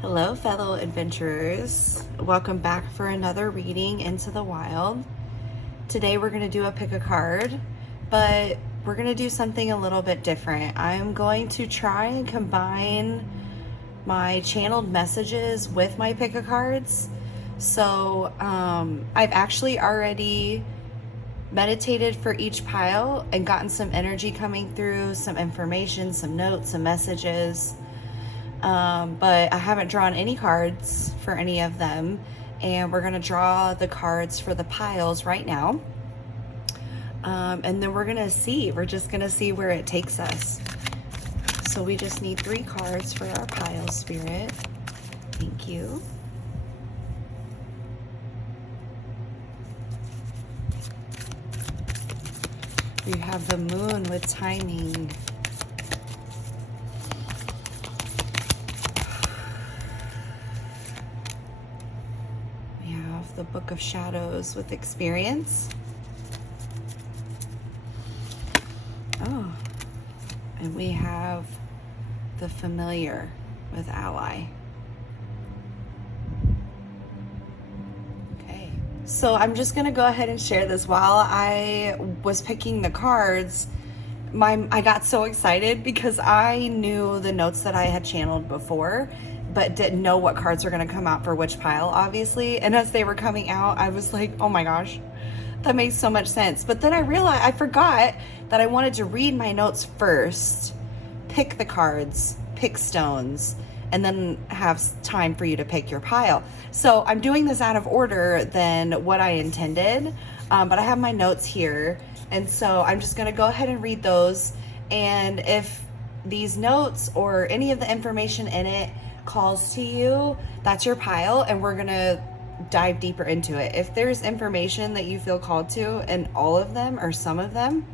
Hello, fellow adventurers. Welcome back for another reading Into the Wild. Today we're going to do a pick a card, but we're going to do something a little bit different. I'm going to try and combine my channeled messages with my pick a cards. So I've actually already meditated for each pile and gotten some energy coming through, some information, some notes, some messages. But I haven't drawn any cards for any of them, and we're going to draw the cards for the piles right now. And then we're just going to see where it takes us. So we just need 3 cards for our pile, Spirit. Thank you. We have the moon with timing. The Book of Shadows with experience. Oh, and we have the familiar with ally. Okay, so I'm just gonna go ahead and share this. While I was picking the cards, I got so excited because I knew the notes that I had channeled before, but didn't know what cards were going to come out for which pile, obviously. And as they were coming out, I was like, oh my gosh, that makes so much sense. But then I forgot that I wanted to read my notes first, pick the cards, pick stones, and then have time for you to pick your pile. So I'm doing this out of order than what I intended, but I have my notes here. And so I'm just going to go ahead and read those. And if these notes or any of the information in it calls to you, that's your pile, and we're gonna dive deeper into it. If there's information that you feel called to in all of them or some of them,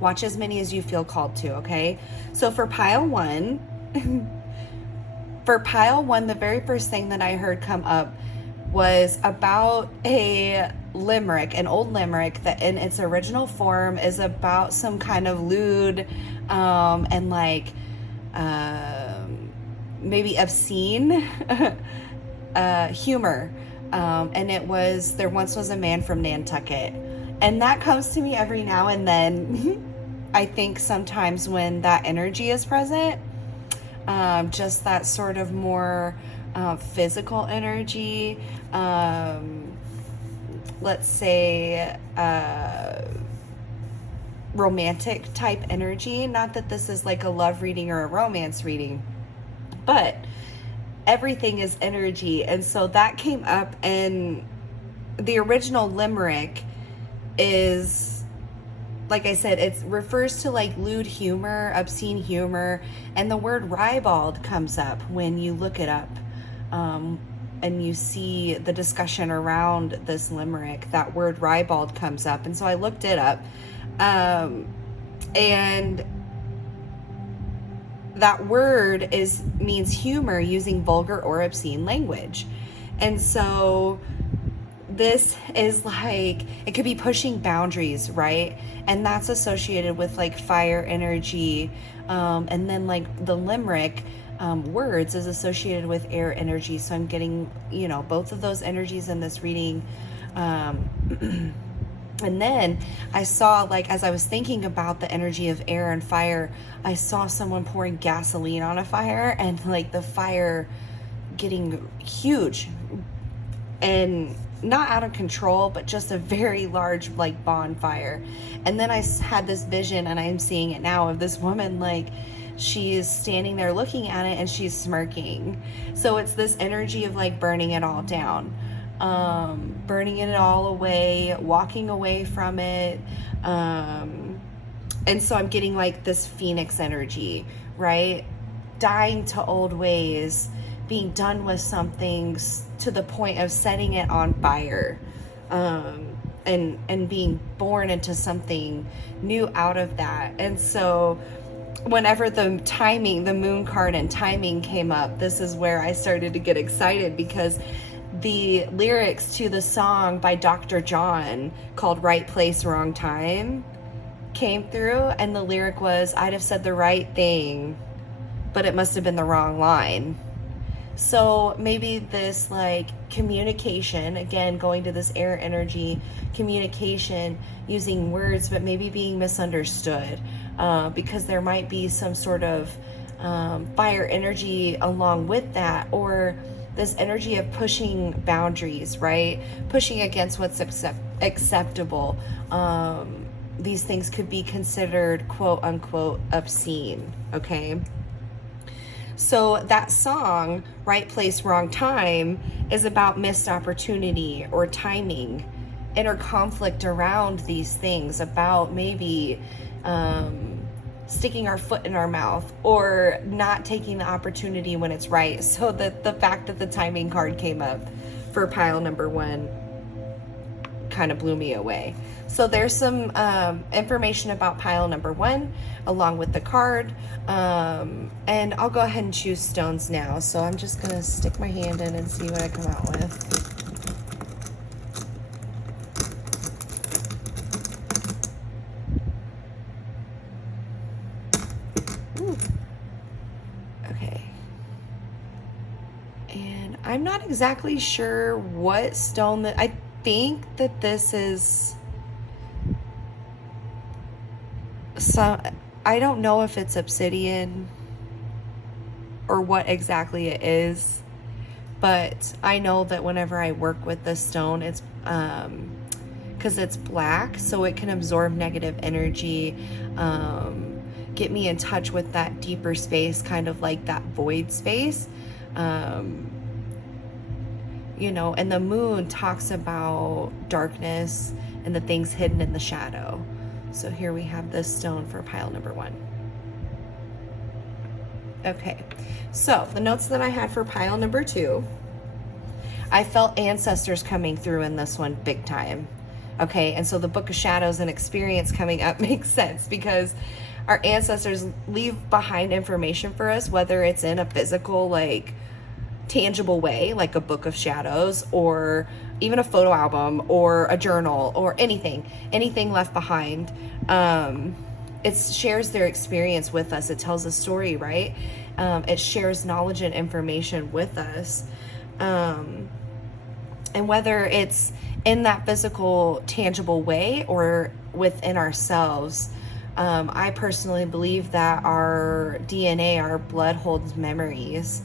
watch as many as you feel called to, okay? So for pile 1, the very first thing that I heard come up was about a limerick, an old limerick that in its original form is about some kind of lewd and like maybe obscene humor. And it was, there once was a man from Nantucket. And that comes to me every now and then. I think sometimes when that energy is present, just that sort of more physical energy, let's say romantic type energy. Not that this is like a love reading or a romance reading, but everything is energy. And so that came up, and the original limerick is, like I said, it refers to like lewd humor, obscene humor, and the word ribald comes up when you look it up, and you see the discussion around this limerick. That word ribald comes up, and so I looked it up, and that word means humor using vulgar or obscene language. And so this is like, it could be pushing boundaries, right? And that's associated with like fire energy. And then like the limerick words is associated with air energy. So I'm getting, both of those energies in this reading. And then I saw, like, as I was thinking about the energy of air and fire, I saw someone pouring gasoline on a fire, and like the fire getting huge and not out of control, but just a very large like bonfire. And then I had this vision, and I'm seeing it now, of this woman, like she's standing there looking at it and she's smirking. So it's this energy of like burning it all down. Burning it all away, walking away from it. And so I'm getting like this phoenix energy, right? Dying to old ways, being done with something to the point of setting it on fire, and being born into something new out of that. And so whenever the moon card and timing came up, this is where I started to get excited, because the lyrics to the song by Dr. John called Right Place, Wrong Time came through, and the lyric was, I'd have said the right thing, but it must have been the wrong line. So maybe this like communication, again, going to this air energy, communication using words, but maybe being misunderstood, because there might be some sort of fire energy along with that, or this energy of pushing boundaries, right? Pushing against what's acceptable. These things could be considered quote unquote obscene, okay? So that song, Right Place, Wrong Time, is about missed opportunity or timing, inner conflict around these things, about maybe sticking our foot in our mouth or not taking the opportunity when it's right. So that the fact that the timing card came up for pile number 1 kind of blew me away. So there's some information about pile number 1 along with the card, and I'll go ahead and choose stones now. So I'm just gonna stick my hand in and see what I come out with. Ooh. Okay, and I'm not exactly sure what stone that I think that this is. So I don't know if it's obsidian or what exactly it is, but I know that whenever I work with this stone, it's because it's black, so it can absorb negative energy, get me in touch with that deeper space, kind of like that void space. You know, and the moon talks about darkness and the things hidden in the shadow. So here we have this stone for pile number 1. Okay, so the notes that I had for pile number 2, I felt ancestors coming through in this one big time. Okay, and so the Book of Shadows and experience coming up makes sense because our ancestors leave behind information for us, whether it's in a physical, like tangible way, like a book of shadows, or even a photo album or a journal or anything left behind. It shares their experience with us. It tells a story, right? It shares knowledge and information with us. And whether it's in that physical, tangible way or within ourselves, I personally believe that our DNA, our blood holds memories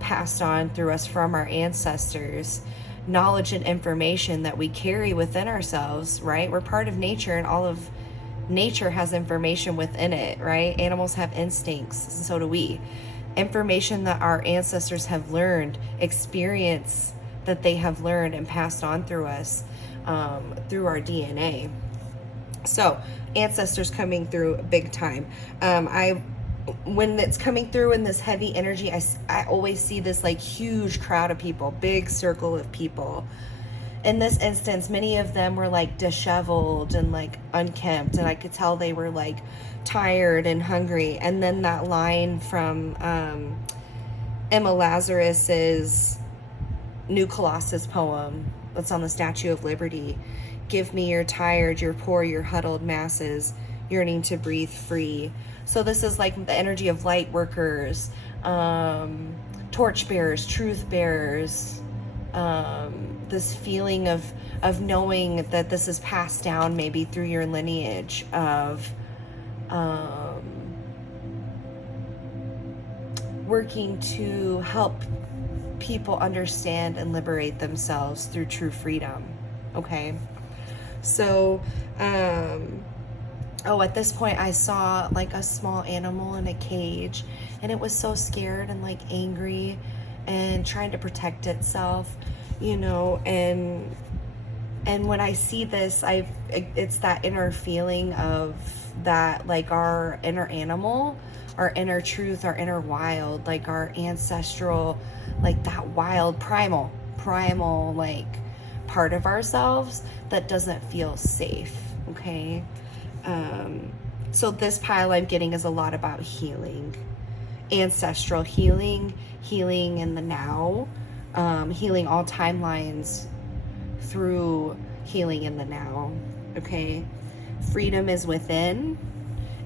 passed on through us from our ancestors, knowledge and information that we carry within ourselves, right? We're part of nature, and all of nature has information within it, right? Animals have instincts, so do we. Information that our ancestors have learned, experience that they have learned and passed on through us, through our DNA. So ancestors coming through big time. When it's coming through in this heavy energy, I always see this like huge crowd of people, big circle of people. In this instance, many of them were like disheveled and like unkempt, and I could tell they were like tired and hungry. And then that line from Emma Lazarus's New Colossus poem that's on the Statue of Liberty: give me your tired, your poor, your huddled masses, yearning to breathe free. So this is like the energy of light workers, torch bearers, truth bearers, this feeling of knowing that this is passed down maybe through your lineage of working to help people understand and liberate themselves through true freedom. Okay, so at this point I saw like a small animal in a cage, and it was so scared and like angry and trying to protect itself, you know, and when I see this, it's that inner feeling of that, like our inner animal, our inner truth, our inner wild, like our ancestral, like that wild primal like part of ourselves that doesn't feel safe. Okay, so this pile I'm getting is a lot about healing, ancestral healing in the now, healing all timelines through healing in the now. Okay, freedom is within,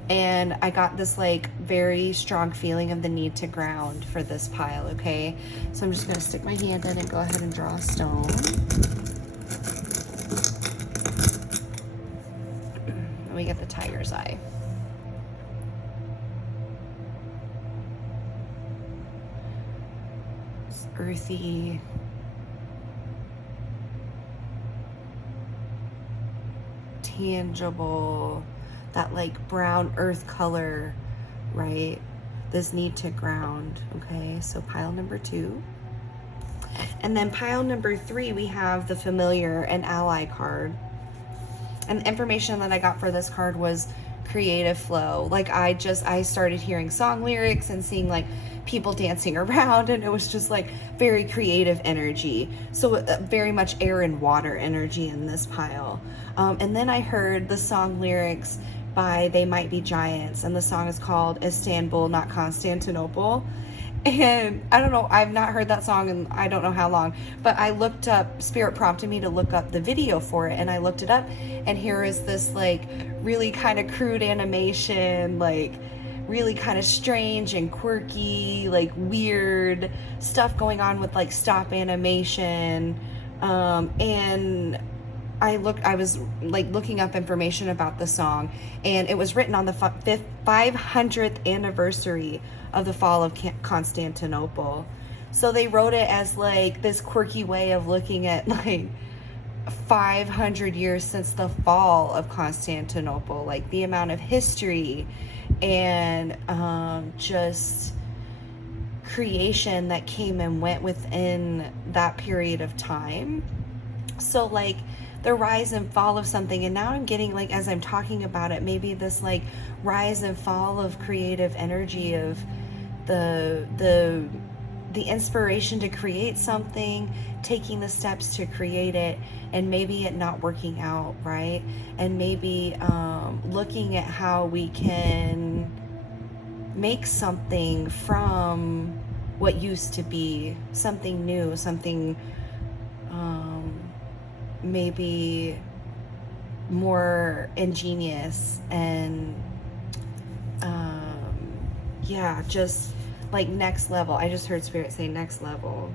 And I got this like very strong feeling of the need to ground for this pile, okay? So I'm just gonna stick my hand in and go ahead and draw a stone. And we get the tiger's eye. It's earthy. Tangible, that like brown earth color, right? This need to ground, okay? So pile number 2. And then pile number 3, we have the familiar and ally card. And the information that I got for this card was creative flow. Like I started hearing song lyrics and seeing like people dancing around, and it was just like very creative energy. So very much air and water energy in this pile. And then I heard the song lyrics by They Might Be Giants, and the song is called Istanbul, Not Constantinople. And I don't know, I've not heard that song in I don't know how long, but I looked up, Spirit prompted me to look up the video for it, and I looked it up, and here is this like really kind of crude animation, like really kind of strange and quirky, like weird stuff going on with like stop animation. And I was like looking up information about the song, and it was written on the 500th anniversary of the fall of Constantinople. So they wrote it as like this quirky way of looking at like 500 years since the fall of Constantinople, like the amount of history and just creation that came and went within that period of time. So like the rise and fall of something, and now I'm getting like, as I'm talking about it, maybe this like rise and fall of creative energy, of the inspiration to create something, taking the steps to create it, and maybe it not working out, right? And maybe looking at how we can make something from what used to be, something new, something maybe more ingenious, and yeah, just like next level. I just heard Spirit say next level.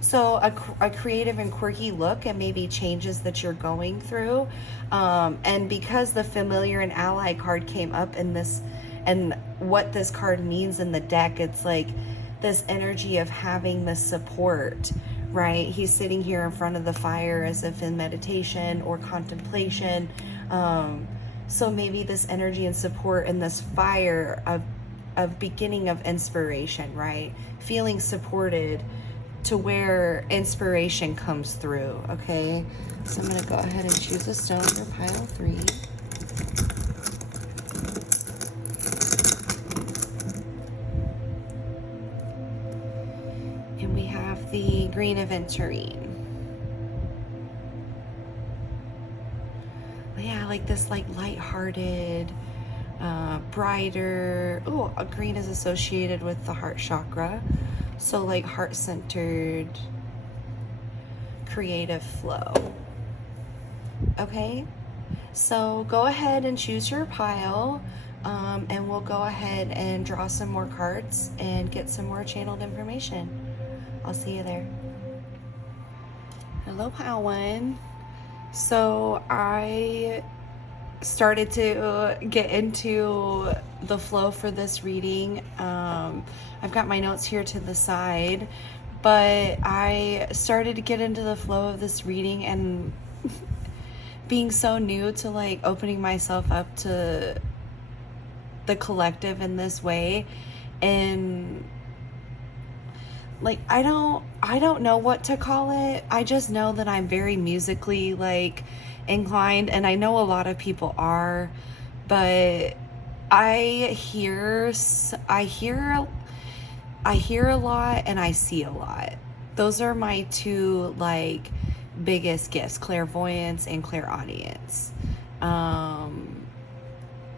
So a creative and quirky look, and maybe changes that you're going through. And because the familiar and ally card came up in this, and what this card means in the deck, it's like this energy of having the support, right? He's sitting here in front of the fire as if in meditation or contemplation. So maybe this energy and support in this fire of beginning of inspiration, right? Feeling supported to where inspiration comes through, okay? So I'm gonna go ahead and choose a stone for pile 3. And we have the green aventurine. Yeah, like this like lighthearted, brighter. Oh, green is associated with the heart chakra. So like heart-centered, creative flow. Okay, so go ahead and choose your pile, and we'll go ahead and draw some more cards and get some more channeled information. I'll see you there. Hello, pile 1. So I started to get into the flow for this reading. I've got my notes here to the side, but I started to get into the flow of this reading, and being so new to like opening myself up to the collective in this way, and like I don't know what to call it. I just know that I'm very musically like inclined, and I know a lot of people are, but I hear a lot and I see a lot. Those are my two like biggest gifts, clairvoyance and clairaudience.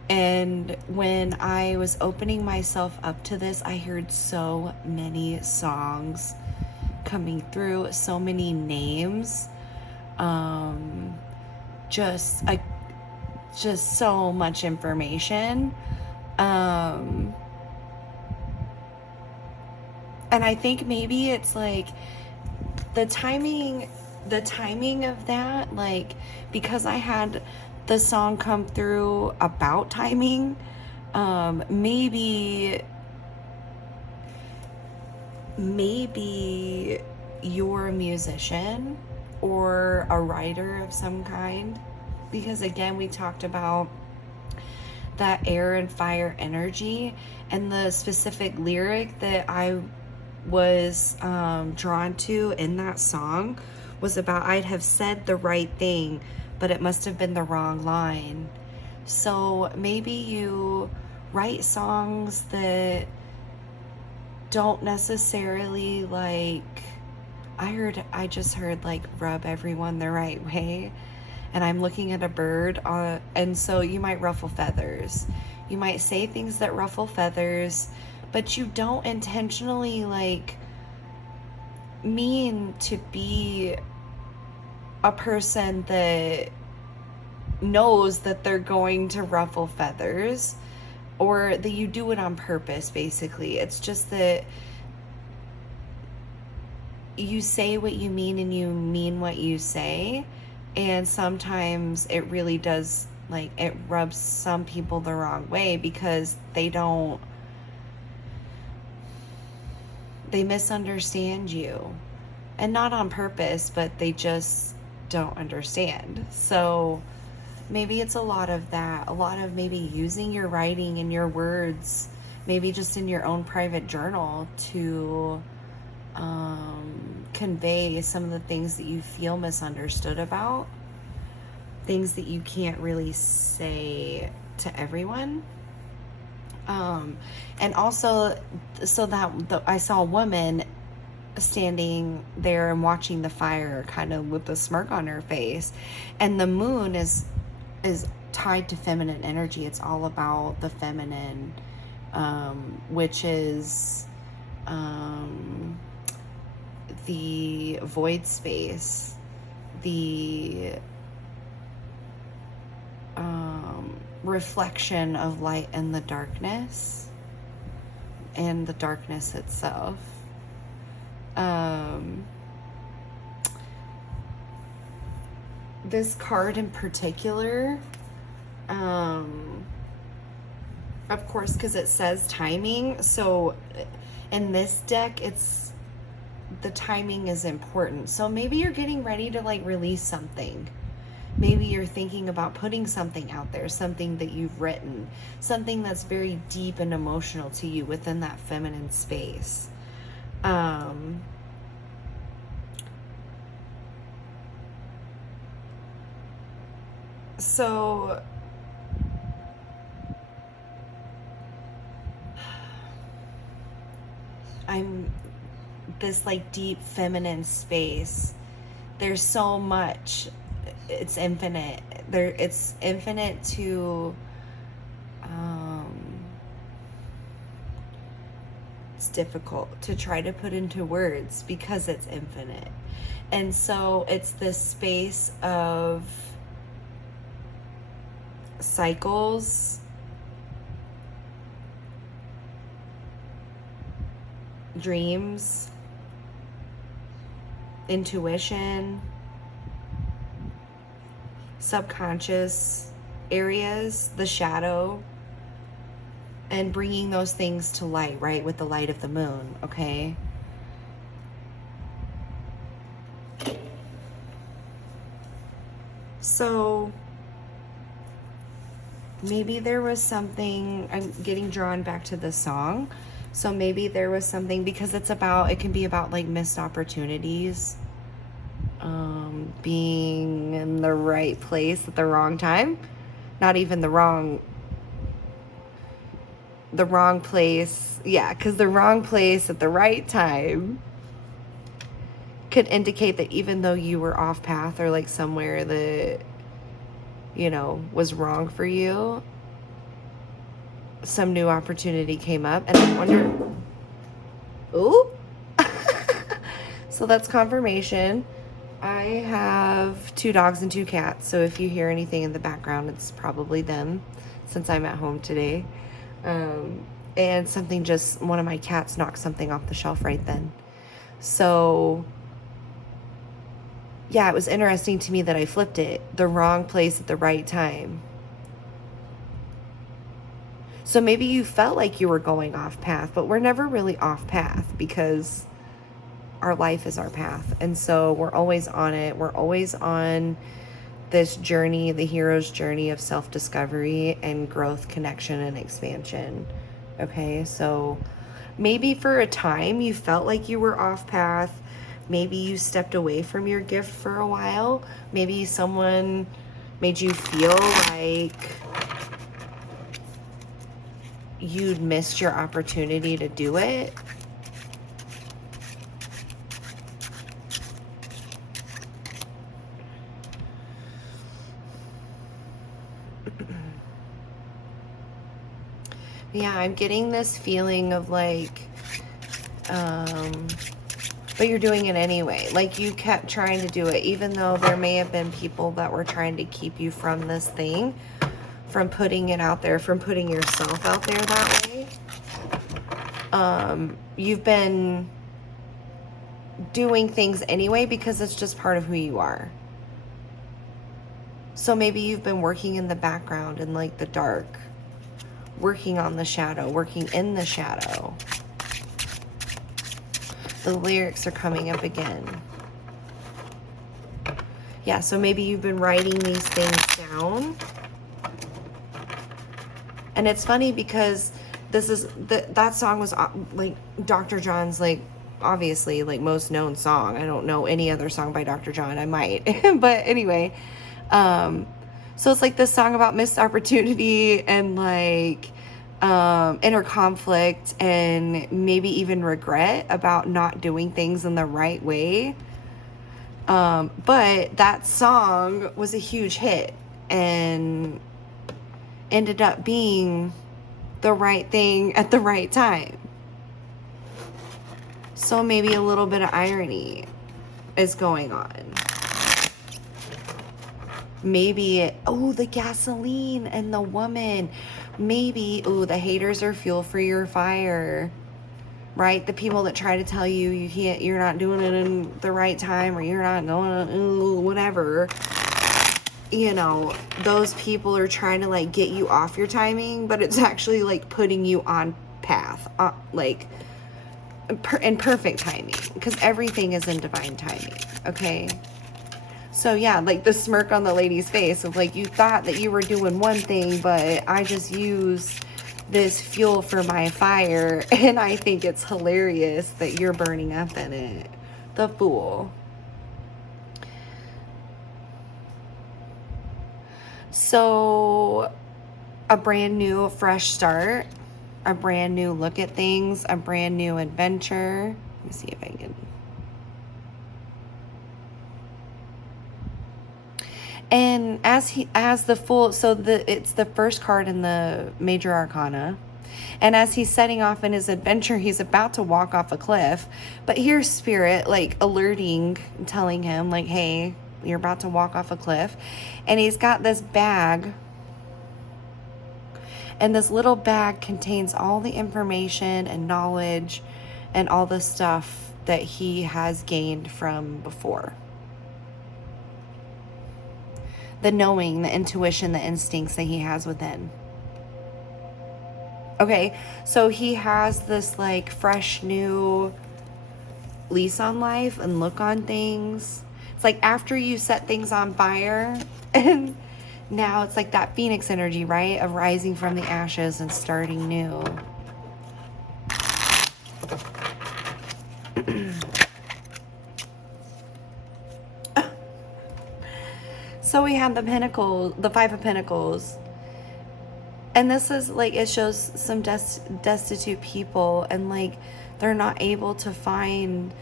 And when I was opening myself up to this, I heard so many songs coming through, so many names, just just so much information. And I think maybe it's like the timing of that, like, because I had the song come through about timing, maybe you're a musician or a writer of some kind, because again, we talked about that air and fire energy, and the specific lyric that I was drawn to in that song was about, I'd have said the right thing, but it must have been the wrong line. So maybe you write songs that don't necessarily, like, I just heard like rub everyone the right way, and I'm looking at a bird, and so you might ruffle feathers. You might say things that ruffle feathers, but you don't intentionally like mean to be a person that knows that they're going to ruffle feathers, or that you do it on purpose. Basically, it's just that you say what you mean and you mean what you say, and sometimes it really does, like, it rubs some people the wrong way because they misunderstand you, and not on purpose, but they just don't understand. So maybe it's a lot of that, a lot of maybe using your writing and your words, maybe just in your own private journal, to convey some of the things that you feel misunderstood about, things that you can't really say to everyone. And also, so that I saw a woman standing there and watching the fire, kind of with a smirk on her face, and the moon is tied to feminine energy. It's all about the feminine, which is the void space, the reflection of light in the darkness, and the darkness itself. This card in particular, of course, because it says timing, so in this deck, it's the timing is important. So maybe you're getting ready to like release something. Maybe you're thinking about putting something out there, something that you've written, something that's very deep and emotional to you within that feminine space. So I'm this like deep feminine space. There's so much. It's infinite. It's infinite to it's difficult to try to put into words because it's infinite. And so it's this space of cycles, dreams, intuition, subconscious areas, the shadow, and bringing those things to light, right, with the light of the moon, okay? So maybe there was something, I'm getting drawn back to the song, so maybe there was something, because it can be about like missed opportunities, being in the right place at the wrong time, not even the wrong place, yeah, because the wrong place at the right time could indicate that even though you were off path or like somewhere that, you know, was wrong for you, some new opportunity came up. And I wonder, ooh, so that's confirmation. I have 2 dogs and 2 cats, so if you hear anything in the background, it's probably them, since I'm at home today. And one of my cats knocked something off the shelf right then. So, yeah, it was interesting to me that I flipped it, the wrong place at the right time. So maybe you felt like you were going off path, but we're never really off path because our life is our path. And so we're always on it. We're always on this journey, the hero's journey of self-discovery and growth, connection, and expansion. Okay, so maybe for a time you felt like you were off path. Maybe you stepped away from your gift for a while. Maybe someone made you feel like you'd missed your opportunity to do it. Yeah, I'm getting this feeling of like, but you're doing it anyway. Like you kept trying to do it, even though there may have been people that were trying to keep you from this thing, from putting it out there, from putting yourself out there that way. You've been doing things anyway because it's just part of who you are. So maybe you've been working in the background in like the dark, working on the shadow, working in the shadow. The lyrics are coming up again. Yeah, so maybe you've been writing these things down. And it's funny because that song was like Dr. John's, like, obviously, like, most known song. I don't know any other song by Dr. John. I might. But anyway, so it's like this song about missed opportunity and like inner conflict and maybe even regret about not doing things in the right way. But that song was a huge hit and ended up being the right thing at the right time. So maybe a little bit of irony is going on. Maybe, the gasoline and the woman. Maybe, the haters are fuel for your fire, right? The people that try to tell you you're not doing it in the right time, or you're not going, whatever. You know, those people are trying to like get you off your timing, but it's actually like putting you on path, like in perfect timing, because everything is in divine timing. Okay. So yeah, like the smirk on the lady's face of like, you thought that you were doing one thing, but I just used this fuel for my fire, and I think it's hilarious that you're burning up in it. The fool. So a brand new fresh start, a brand new look at things, a brand new adventure. Let me see if I can. And as the Fool, so it's the first card in the Major Arcana. And as he's setting off in his adventure, he's about to walk off a cliff. But here's Spirit like alerting, telling him like, hey, you're about to walk off a cliff. And he's got this bag. And this little bag contains all the information and knowledge and all the stuff that he has gained from before. The knowing, the intuition, the instincts that he has within. Okay, so he has this like fresh new lease on life and look on things. It's like after you set things on fire, and now it's like that Phoenix energy, right? Of rising from the ashes and starting new. So we have the Pentacle, the Five of Pentacles. And this is like, it shows some destitute people, and like they're not able to find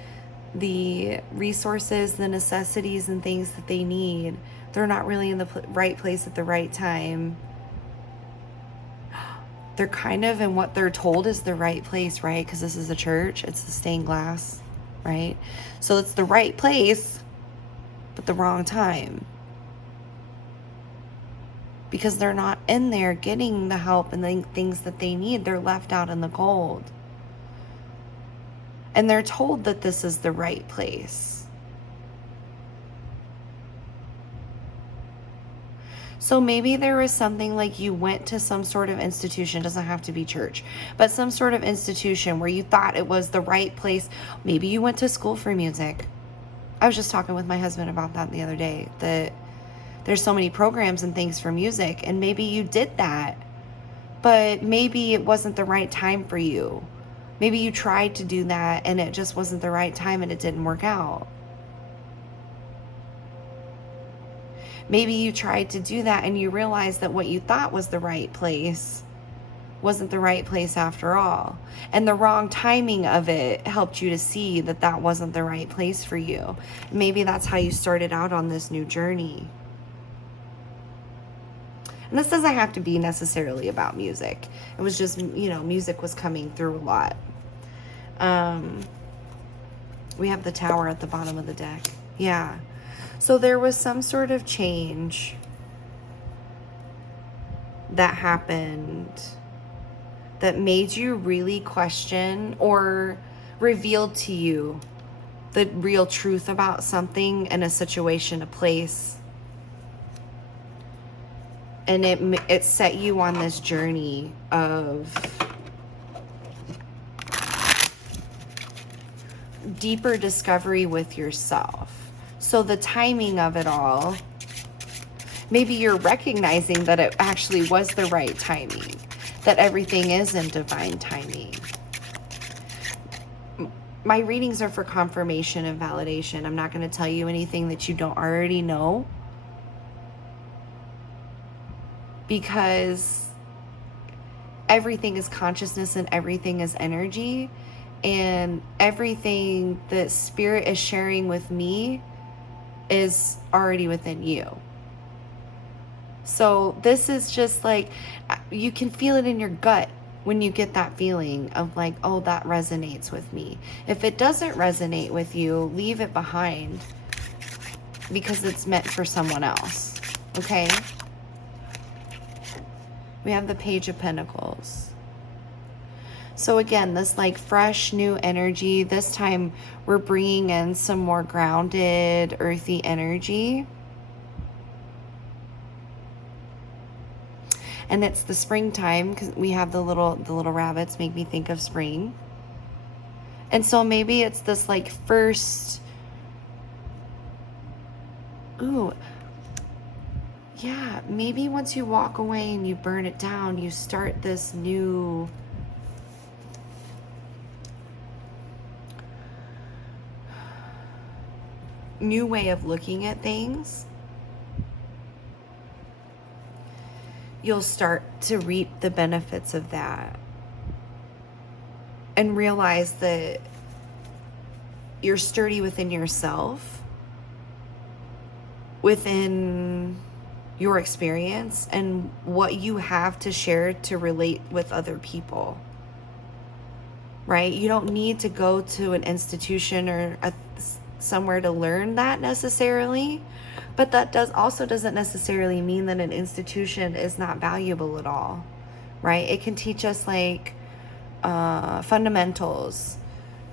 the resources, the necessities and things that they need. They're not really in the right place at the right time. They're kind of in what they're told is the right place, right? Because this is a church. It's the stained glass, right? So it's the right place, but the wrong time. Because they're not in there getting the help and the things that they need. They're left out in the cold. And they're told that this is the right place. So maybe there was something like you went to some sort of institution, doesn't have to be church, but some sort of institution where you thought it was the right place. Maybe you went to school for music. I was just talking with my husband about that the other day, that there's so many programs and things for music, and maybe you did that, but maybe it wasn't the right time for you. Maybe you tried to do that and it just wasn't the right time and it didn't work out. Maybe you tried to do that and you realized that what you thought was the right place wasn't the right place after all. And the wrong timing of it helped you to see that that wasn't the right place for you. Maybe that's how you started out on this new journey. And this doesn't have to be necessarily about music. It was just, music was coming through a lot. We have the tower at the bottom of the deck. Yeah. So there was some sort of change that happened that made you really question or revealed to you the real truth about something in a situation, a place. And it set you on this journey of deeper discovery with yourself. So the timing of it all, maybe you're recognizing that it actually was the right timing, that everything is in divine timing. My readings are for confirmation and validation. I'm not going to tell you anything that you don't already know, because everything is consciousness and everything is energy, and everything that spirit is sharing with me is already within you. So this is just like, you can feel it in your gut when you get that feeling of like, oh, that resonates with me. If it doesn't resonate with you, leave it behind, because it's meant for someone else. Okay? We have the Page of Pentacles. So again, this like fresh new energy. This time we're bringing in some more grounded, earthy energy. And it's the springtime, because we have the little rabbits make me think of spring. And so maybe it's this like first, yeah, maybe once you walk away and you burn it down, you start this new way of looking at things. You'll start to reap the benefits of that and realize that you're sturdy within yourself, within your experience, and what you have to share to relate with other people, right? You don't need to go to an institution or somewhere to learn that necessarily, but that doesn't necessarily mean that an institution is not valuable at all, right? It can teach us like fundamentals,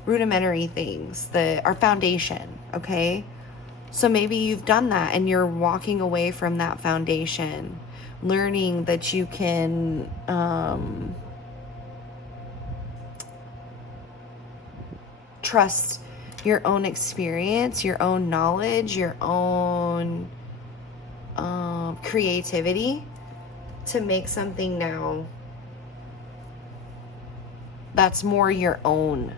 rudimentary things that are foundation, okay? So maybe you've done that and you're walking away from that foundation, learning that you can trust your own experience, your own knowledge, your own creativity to make something now that's more your own.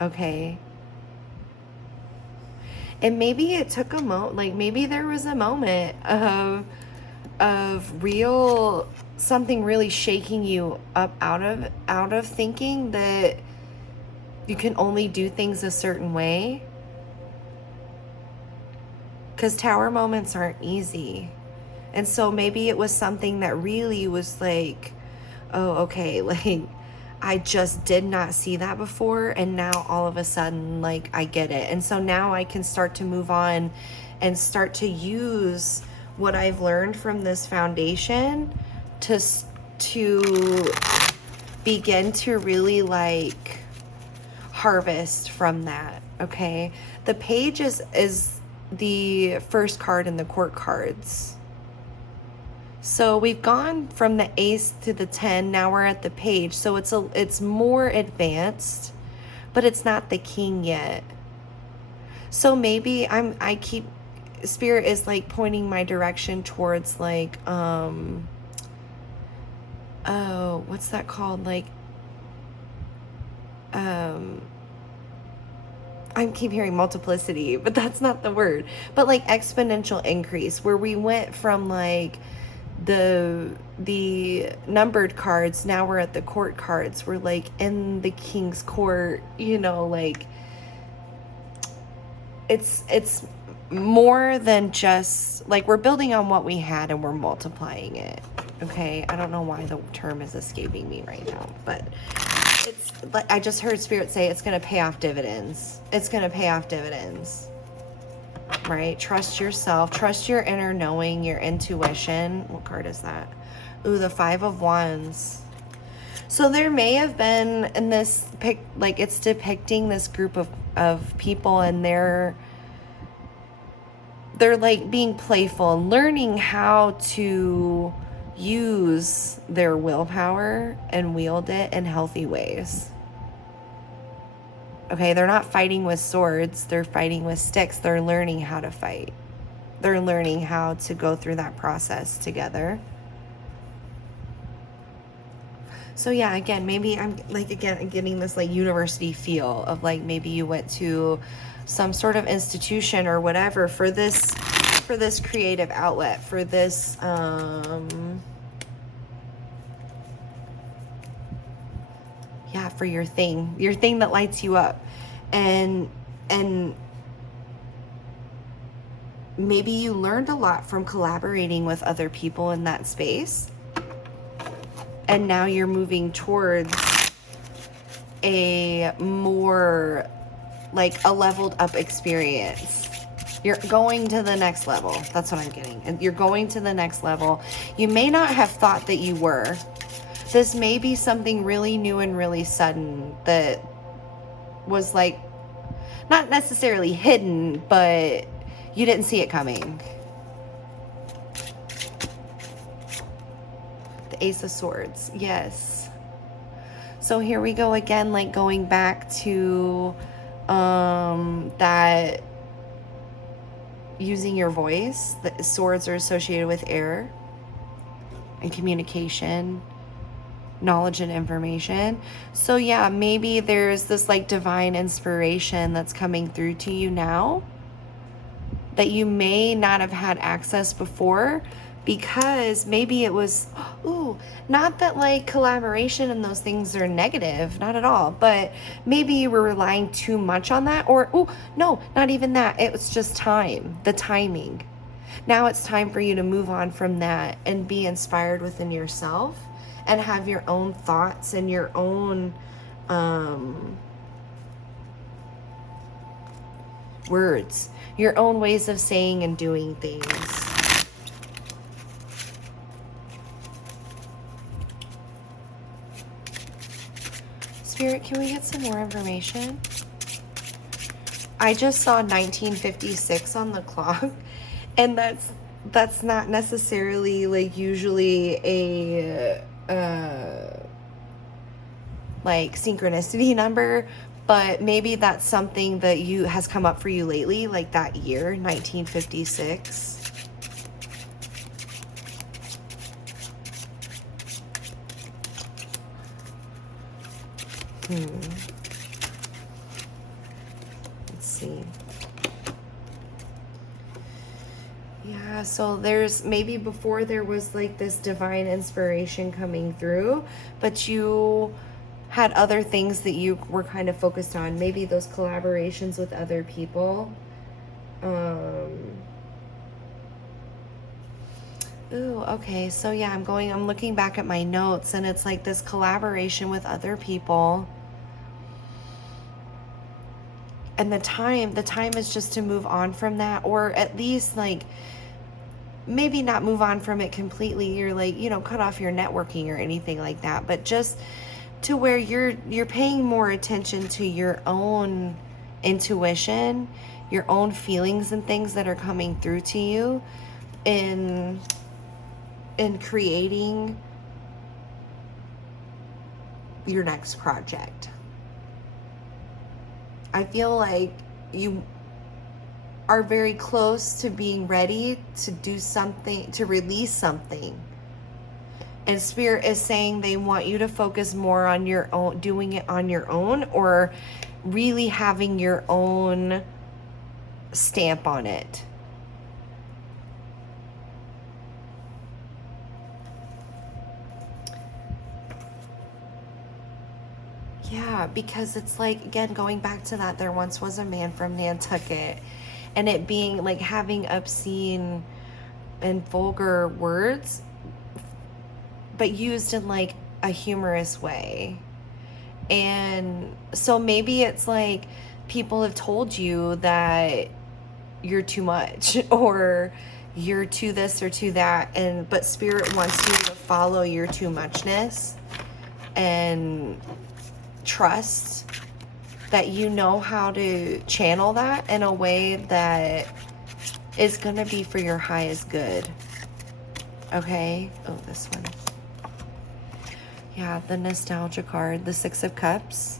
Okay? And maybe it took a moment, like maybe there was a moment of real, something really shaking you up out of thinking that you can only do things a certain way. Because tower moments aren't easy. And so maybe it was something that really was like, oh, okay, like I just did not see that before, and now all of a sudden, like, I get it. And so now I can start to move on and start to use what I've learned from this foundation to begin to really, like, harvest from that. Okay, the page is the first card in the court cards. So we've gone from the ace to the 10. Now we're at the page. So it's more advanced, but it's not the king yet. So maybe Spirit is like pointing my direction towards like, oh, what's that called? Like, I keep hearing multiplicity, but that's not the word. But like exponential increase, where we went from like the numbered cards, now we're at the court cards. We're like in the king's court, you know, like it's more than just like we're building on what we had and we're multiplying it. Okay, I don't know why the term is escaping me right now, but it's like I just heard Spirit say it's going to pay off dividends. It's going to pay off dividends. Right? Trust yourself. Trust your inner knowing, your intuition. What card is that? Ooh, the 5 of Wands. So there may have been in this like it's depicting this group of people, and they're like being playful and learning how to use their willpower and wield it in healthy ways. Okay, they're not fighting with swords, they're fighting with sticks. They're learning how to fight. They're learning how to go through that process together. So yeah, again, maybe I'm like, again, getting this like university feel of like maybe you went to some sort of institution or whatever for this creative outlet, for this for your thing that lights you up. And maybe you learned a lot from collaborating with other people in that space. And now you're moving towards a more like a leveled up experience. You're going to the next level. That's what I'm getting. And you're going to the next level. You may not have thought that you were. This may be something really new and really sudden that was like not necessarily hidden, but you didn't see it coming. The Ace of Swords. Yes. So here we go again, like going back to that using your voice. The swords are associated with air and communication, knowledge and information. So yeah, maybe there's this like divine inspiration that's coming through to you now that you may not have had access before, because maybe it was, not that like collaboration and those things are negative, not at all, but maybe you were relying too much on that, or, no, not even that. It was just the timing. Now it's time for you to move on from that and be inspired within yourself and have your own thoughts and your own words, your own ways of saying and doing things. Spirit, can we get some more information? I just saw 1956 on the clock, and that's not necessarily like usually a like synchronicity number, but maybe that's something that has come up for you lately, like that year, 1956. Let's see. Yeah, so there's maybe before there was like this divine inspiration coming through, but you had other things that you were kind of focused on, maybe those collaborations with other people. Ooh, okay. So yeah, I'm looking back at my notes, and it's like this collaboration with other people. And the time is just to move on from that, or at least like maybe not move on from it completely. You're like, cut off your networking or anything like that, but just to where you're paying more attention to your own intuition, your own feelings and things that are coming through to you in creating your next project. I feel like you are very close to being ready to do something, to release something. And Spirit is saying they want you to focus more on your own, doing it on your own, or really having your own stamp on it. Yeah, because it's like, again, going back to that, there once was a man from Nantucket, and it being like having obscene and vulgar words, but used in like a humorous way. And so maybe it's like people have told you that you're too much, or you're too this or too that, but Spirit wants you to follow your too muchness and trust that you know how to channel that in a way that is going to be for your highest good. Okay? Oh, this one. Yeah, the nostalgia card, the Six of Cups.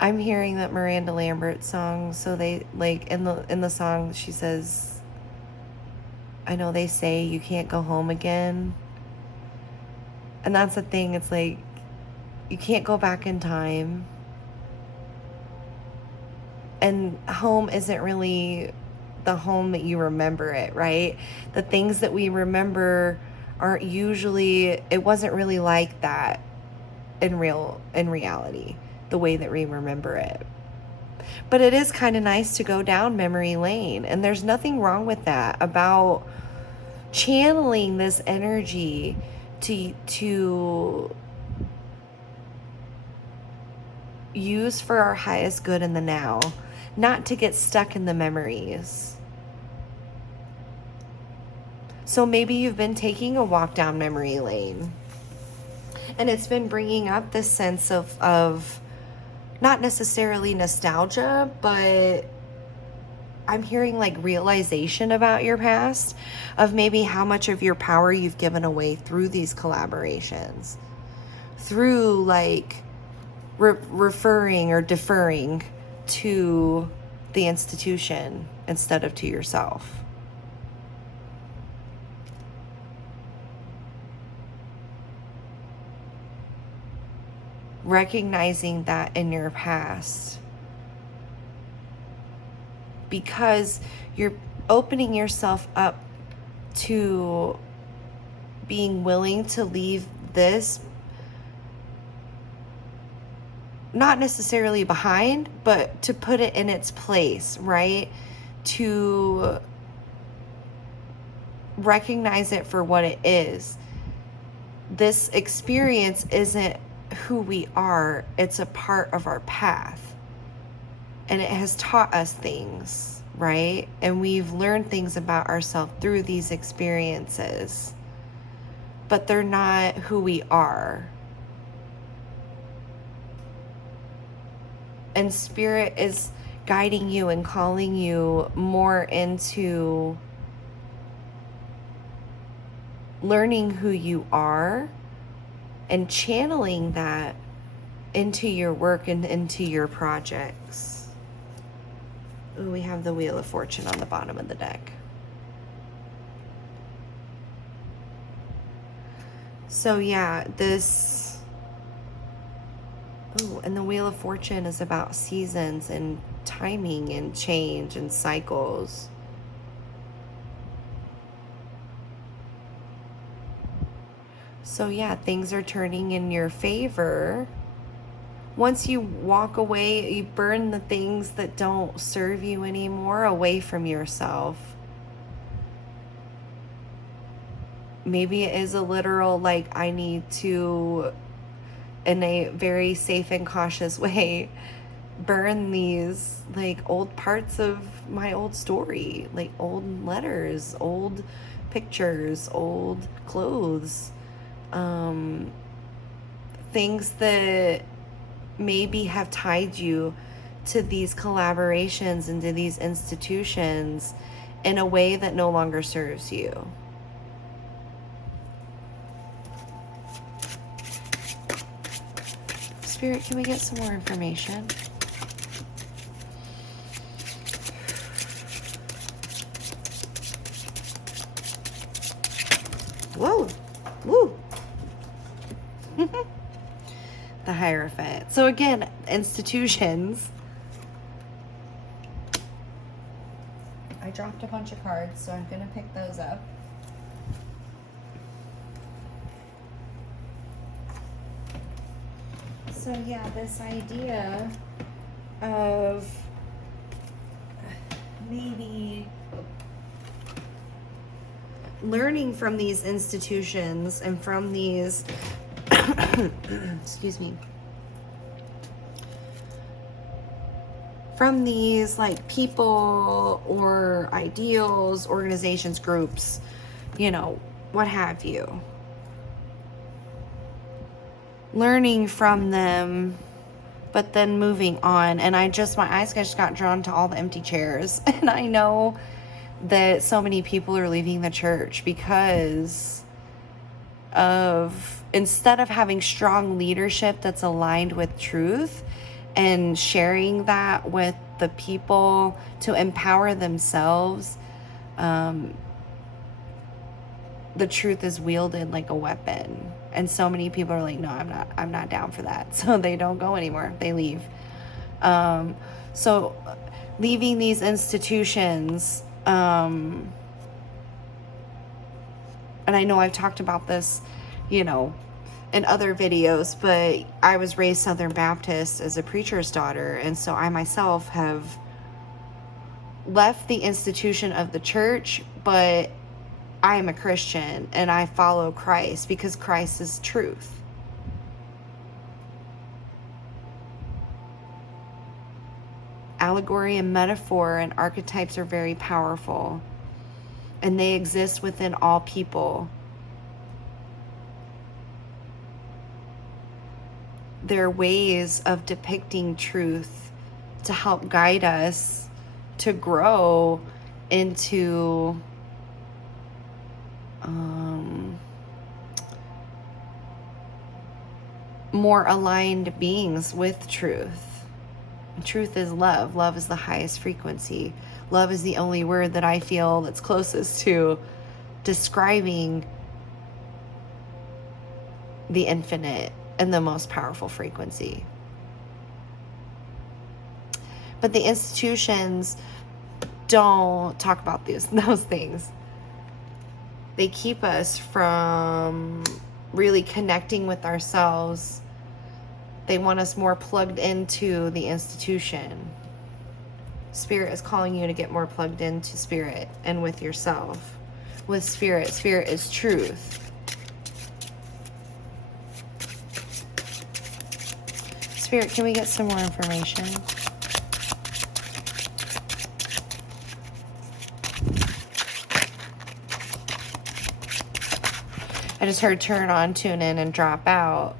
I'm hearing that Miranda Lambert song. So they like in the song she says, I know they say you can't go home again. And that's the thing, it's like you can't go back in time. And home isn't really the home that you remember it, right? The things that we remember aren't usually, it wasn't really like that in reality, the way that we remember it. But it is kind of nice to go down memory lane, and there's nothing wrong with that, about channeling this energy to use for our highest good in the now, not to get stuck in the memories. So maybe you've been taking a walk down memory lane, and it's been bringing up this sense of not necessarily nostalgia, but I'm hearing like realization about your past, of maybe how much of your power you've given away through these collaborations, through like referring or deferring to the institution instead of to yourself. Recognizing that in your past, because you're opening yourself up to being willing to leave this, not necessarily behind, but to put it in its place, right? To recognize it for what it is. This experience isn't who we are, it's a part of our path. And it has taught us things, right? And we've learned things about ourselves through these experiences, but they're not who we are. And Spirit is guiding you and calling you more into learning who you are and channeling that into your work and into your projects. Ooh, we have the Wheel of Fortune on the bottom of the deck. So yeah, this... Ooh, and the Wheel of Fortune is about seasons and timing and change and cycles. So yeah, things are turning in your favor. Once you walk away, you burn the things that don't serve you anymore away from yourself. Maybe it is a literal, like, I need to, in a very safe and cautious way, burn these, like, old parts of my old story, like old letters, old pictures, old clothes, things that maybe have tied you to these collaborations and to these institutions in a way that no longer serves you. Spirit, can we get some more information? Whoa, woo. The Hierophant. So again, institutions. I dropped a bunch of cards, so I'm gonna pick those up. So yeah, this idea of maybe learning from these institutions and from these excuse me, from these like people or ideals, organizations, groups, you know, what have you. Learning from them, but then moving on. And my eyes just got drawn to all the empty chairs. And I know that so many people are leaving the church because of, instead of having strong leadership that's aligned with truth and sharing that with the people to empower themselves, the truth is wielded like a weapon. And so many people are like, no, I'm not down for that. So they don't go anymore. They leave. So leaving these institutions, and I know I've talked about this, you know, in other videos, but I was raised Southern Baptist as a preacher's daughter. And so I myself have left the institution of the church, but I am a Christian and I follow Christ because Christ is truth. Allegory and metaphor and archetypes are very powerful, and they exist within all people. They're ways of depicting truth to help guide us to grow into more aligned beings with truth. Truth is love. Love is the highest frequency. Love is the only word that I feel that's closest to describing the infinite and the most powerful frequency. But the institutions don't talk about those things. They keep us from really connecting with ourselves. They want us more plugged into the institution. Spirit is calling you to get more plugged into Spirit and with yourself. With Spirit. Spirit is truth. Spirit, can we get some more information? I just heard turn on, tune in, and drop out.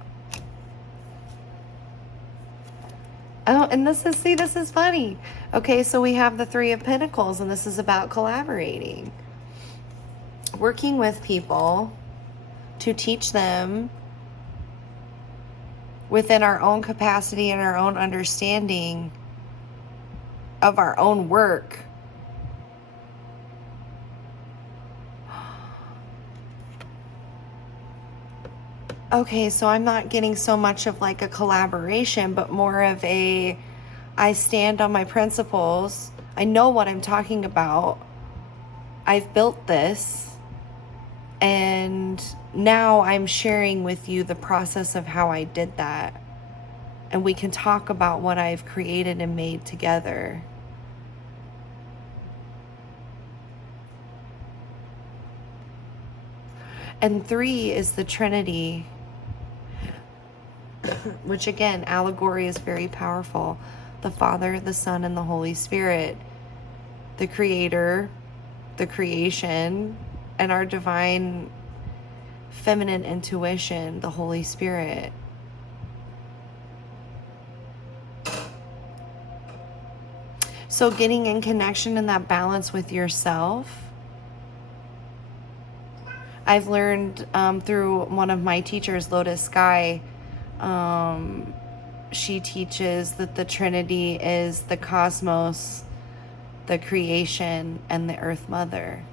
Oh, and this is funny. Okay, so we have the Three of Pentacles, and this is about collaborating. Working with people to teach them within our own capacity and our own understanding of our own work. Okay, so I'm not getting so much of like a collaboration, but more of a, I stand on my principles. I know what I'm talking about. I've built this, And now I'm sharing with you the process of how I did that. And we can talk about what I've created and made together. And 3 is the Trinity, which again, allegory is very powerful. The Father, the Son, and the Holy Spirit. The Creator, the creation, and our divine feminine intuition, the Holy Spirit. So getting in connection and that balance with yourself. I've learned through one of my teachers, Lotus Sky, she teaches that the Trinity is the cosmos, the creation, and the Earth Mother.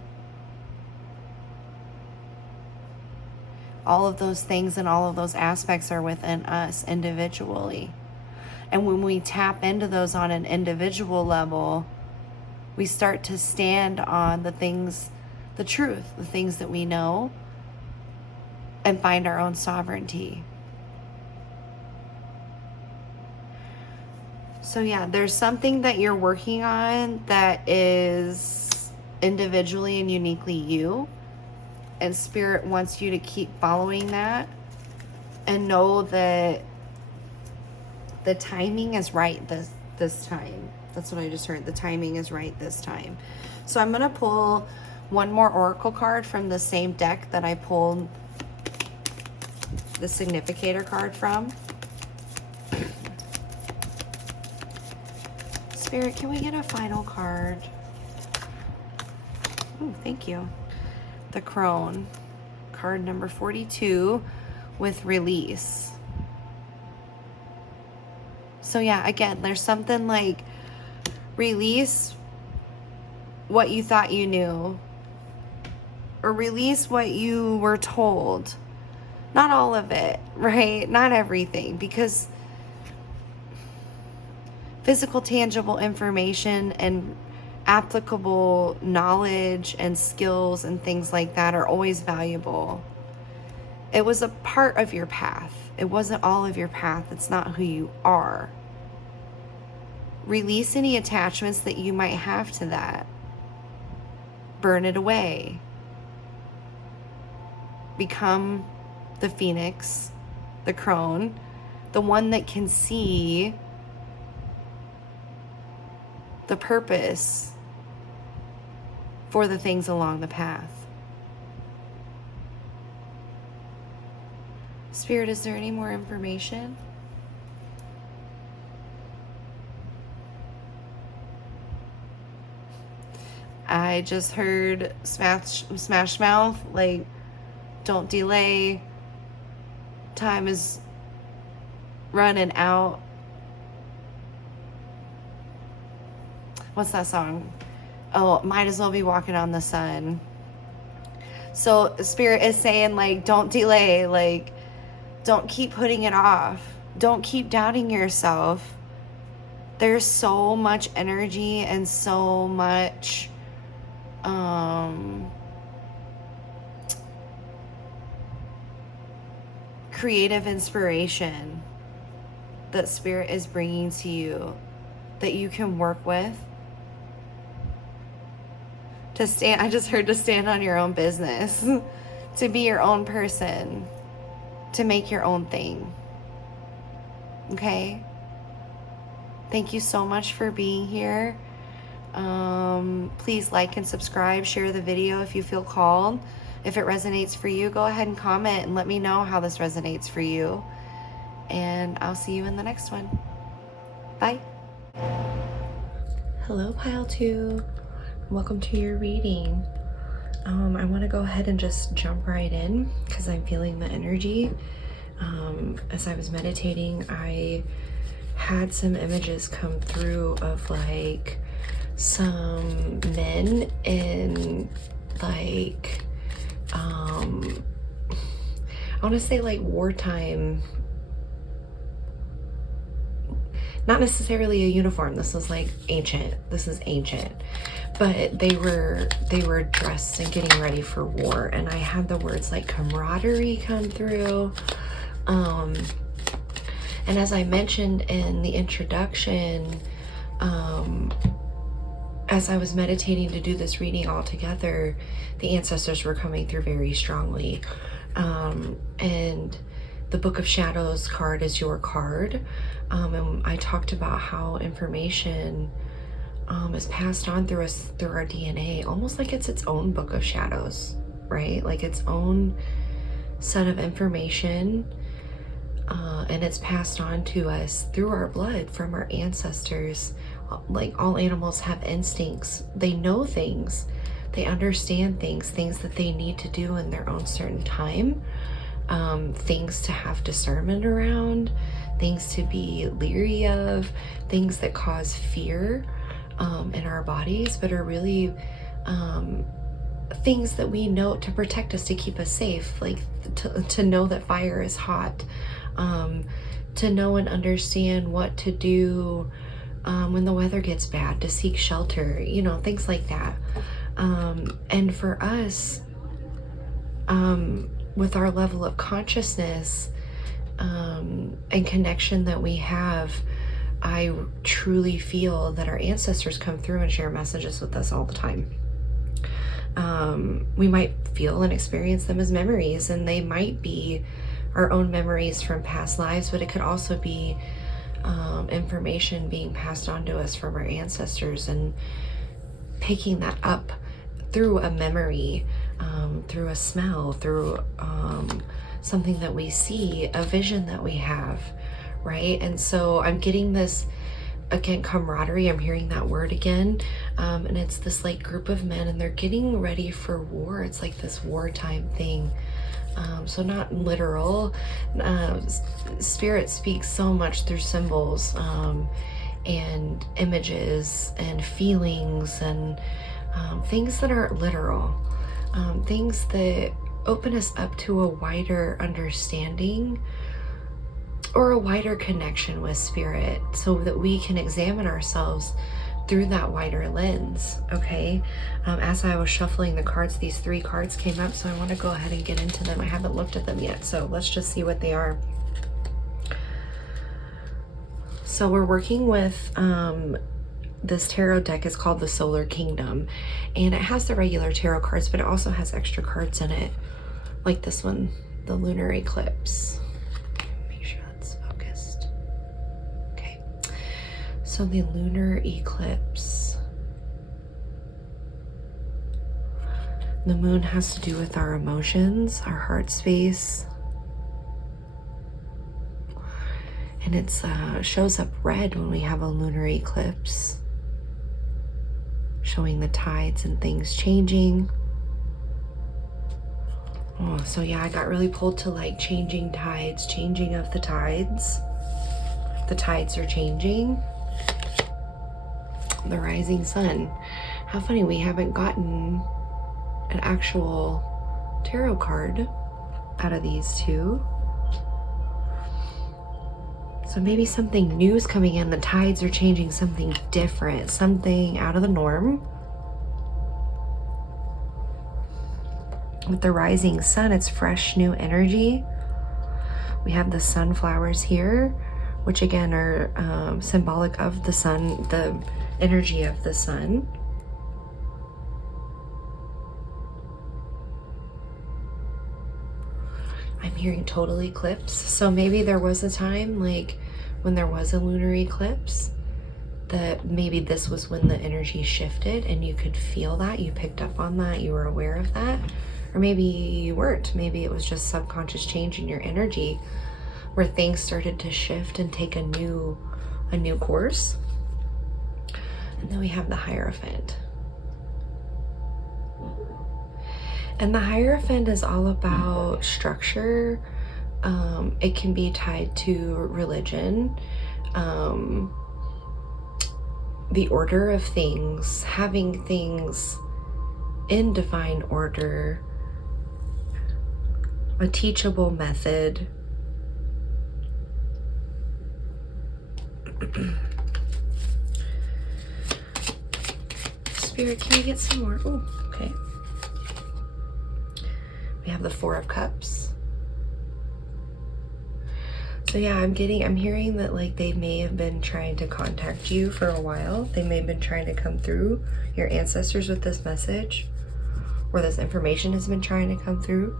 All of those things and all of those aspects are within us individually. And when we tap into those on an individual level, we start to stand on the things, the truth, the things that we know, and find our own sovereignty. So yeah, there's something that you're working on that is individually and uniquely you. And Spirit wants you to keep following that and know that the timing is right this time. That's what I just heard. The timing is right this time. So I'm going to pull one more oracle card from the same deck that I pulled the significator card from. Spirit, can we get a final card? Oh, thank you. The Crone, card number 42 with release. So yeah, again, there's something like release what you thought you knew, or release what you were told. Not all of it, right? Not everything, because physical, tangible information and applicable knowledge and skills and things like that are always valuable. It was a part of your path. It wasn't all of your path. It's not who you are. Release any attachments that you might have to that. Burn it away. Become the phoenix, the crone, the one that can see the purpose for the things along the path. Spirit, is there any more information? I just heard smash mouth, like, don't delay. Time is running out. What's that song? Oh, might as well be walking on the sun. So Spirit is saying, like, don't delay, like, don't keep putting it off. Don't keep doubting yourself. There's so much energy and so much creative inspiration that Spirit is bringing to you that you can work with. To stand, I just heard, to stand on your own business, to be your own person, to make your own thing. Okay? Thank you so much for being here. Please like and subscribe, share the video if you feel called. If it resonates for you, go ahead and comment and let me know how this resonates for you. And I'll see you in the next one. Bye. Hello, Pile 2. Welcome to your reading. I want to go ahead and just jump right in because I'm feeling the energy. As I was meditating, I had some images come through of like some men in like I want to say like wartime, not necessarily a uniform. This is like ancient. This is ancient. but they were dressed and getting ready for war, and I had the words like camaraderie come through. And as I mentioned in the introduction, as I was meditating to do this reading all together, the ancestors were coming through very strongly. And the Book of Shadows card is your card. And I talked about how information is passed on through us, through our DNA, almost like it's its own Book of Shadows, right? Like its own set of information. And it's passed on to us through our blood from our ancestors. Like all animals have instincts. They know things. They understand things that they need to do in their own certain time. Things to have discernment around, things to be leery of, things that cause fear in our bodies, but are really things that we know to protect us, to keep us safe, like to know that fire is hot, to know and understand what to do when the weather gets bad, to seek shelter, you know, things like that. And for us, with our level of consciousness and connection that we have, I truly feel that our ancestors come through and share messages with us all the time. We might feel and experience them as memories, and they might be our own memories from past lives, but it could also be information being passed on to us from our ancestors, and picking that up through a memory, through a smell, through something that we see, a vision that we have, right? And so I'm getting this, again, camaraderie. I'm hearing that word again. And it's this like group of men, and they're getting ready for war. It's like this wartime thing. So not literal. Spirit speaks so much through symbols and images and feelings and things that aren't literal. Things that open us up to a wider understanding or a wider connection with spirit, so that we can examine ourselves through that wider lens. Okay, as I was shuffling the cards, these 3 cards came up, so I want to go ahead and get into them. I haven't looked at them yet, so let's just see what they are. So we're working with this tarot deck. Is called the Solar Kingdom, and it has the regular tarot cards, but it also has extra cards in it, like this one, the Lunar Eclipse. Make sure that's focused. Okay, so the Lunar Eclipse. The moon has to do with our emotions, our heart space, and it's shows up red when we have a lunar eclipse, showing the tides and things changing. Oh, so yeah, I got really pulled to like changing tides, changing of the tides. The tides are changing. The rising sun. How funny, we haven't gotten an actual tarot card out of these 2. So maybe something new is coming in. The tides are changing, something different, something out of the norm. With the rising sun, it's fresh, new energy. We have the sunflowers here, which again are symbolic of the sun, the energy of the sun. I'm hearing total eclipse. So maybe there was a time, like when there was a lunar eclipse, that maybe this was when the energy shifted and you could feel that, you picked up on that, you were aware of that. Or maybe you weren't. Maybe it was just subconscious change in your energy where things started to shift and take a new course. And then we have the Hierophant. And the Hierophant is all about structure. It can be tied to religion, the order of things, having things in divine order, a teachable method. Spirit, can we get some more? Oh, okay. We have the Four of Cups. So yeah, I'm hearing that like they may have been trying to contact you for a while. They may have been trying to come through, your ancestors, with this message, or this information has been trying to come through.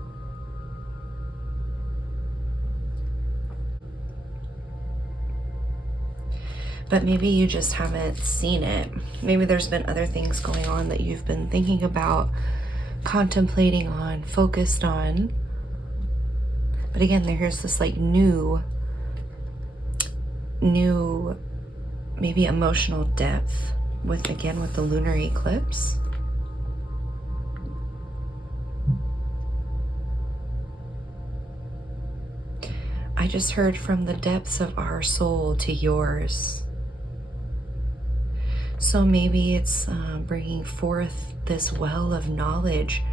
But maybe you just haven't seen it. Maybe there's been other things going on that you've been thinking about, contemplating on, focused on. But again, there's this like new maybe emotional depth with the lunar eclipse. I just heard from the depths of our soul to yours. So maybe it's bringing forth this well of knowledge,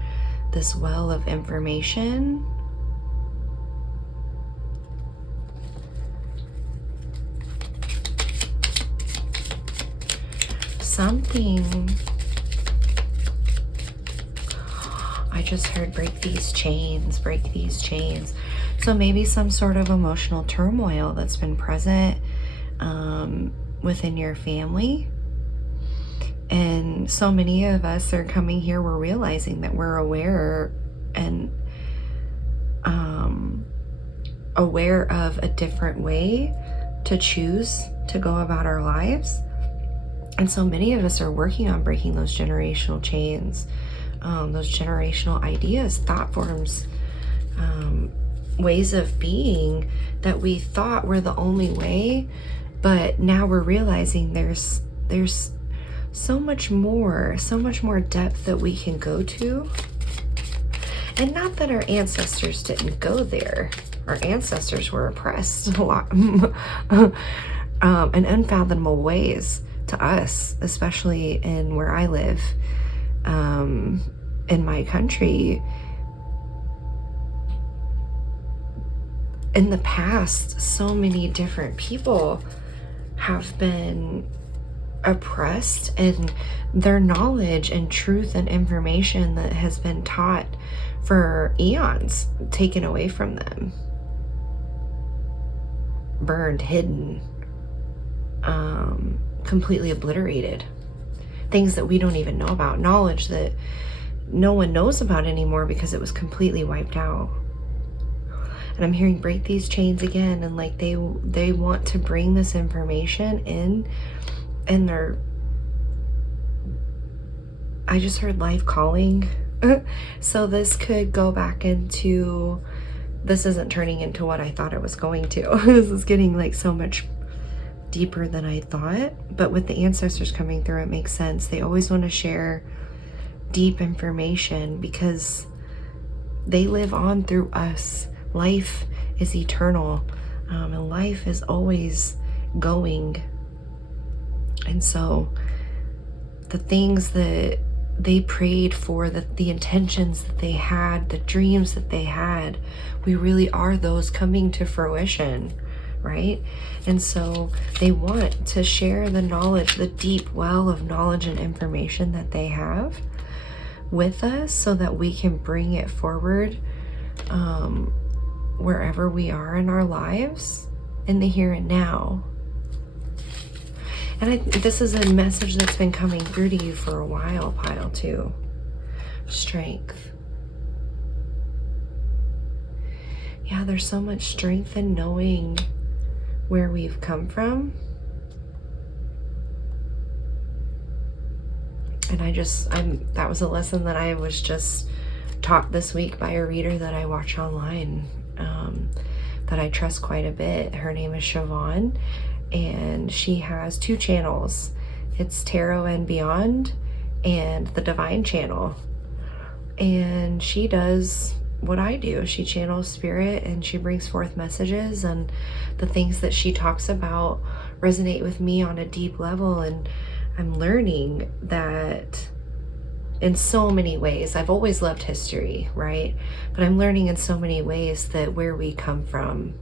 this well of information. Something. I just heard break these chains, break these chains. So maybe some sort of emotional turmoil that's been present within your family. And so many of us are coming here, we're realizing that we're aware and aware of a different way to choose to go about our lives. And so many of us are working on breaking those generational chains, those generational ideas, thought forms, ways of being that we thought were the only way, but now we're realizing there's so much more depth that we can go to. And not that our ancestors didn't go there. Our ancestors were oppressed a lot in unfathomable ways to us, especially in where I live, in my country. In the past, so many different people have been oppressed, and their knowledge and truth and information that has been taught for eons taken away from them, burned, hidden, completely obliterated. Things that we don't even know about, knowledge that no one knows about anymore because it was completely wiped out. And I'm hearing break these chains again, and like they want to bring this information in, and I just heard life calling. So this could go back into, this isn't turning into what I thought it was going to. This is getting like so much deeper than I thought. But with the ancestors coming through, it makes sense. They always want to share deep information because they live on through us. Life is eternal, and life is always going. And so the things that they prayed for, the intentions that they had, the dreams that they had, we really are those coming to fruition, right? And so they want to share the knowledge, the deep well of knowledge and information that they have with us, so that we can bring it forward wherever we are in our lives, in the here and now. And this is a message that's been coming through to you for a while, Pile, too. Strength. Yeah, there's so much strength in knowing where we've come from. And that was a lesson that I was just taught this week by a reader that I watch online, that I trust quite a bit. Her name is Siobhan, and she has 2 channels. It's Tarot and Beyond and the Divine Channel. And she does what I do. She channels spirit and she brings forth messages, and the things that she talks about resonate with me on a deep level. And I'm learning that in so many ways. I've always loved history, right? But I'm learning in so many ways that where we come from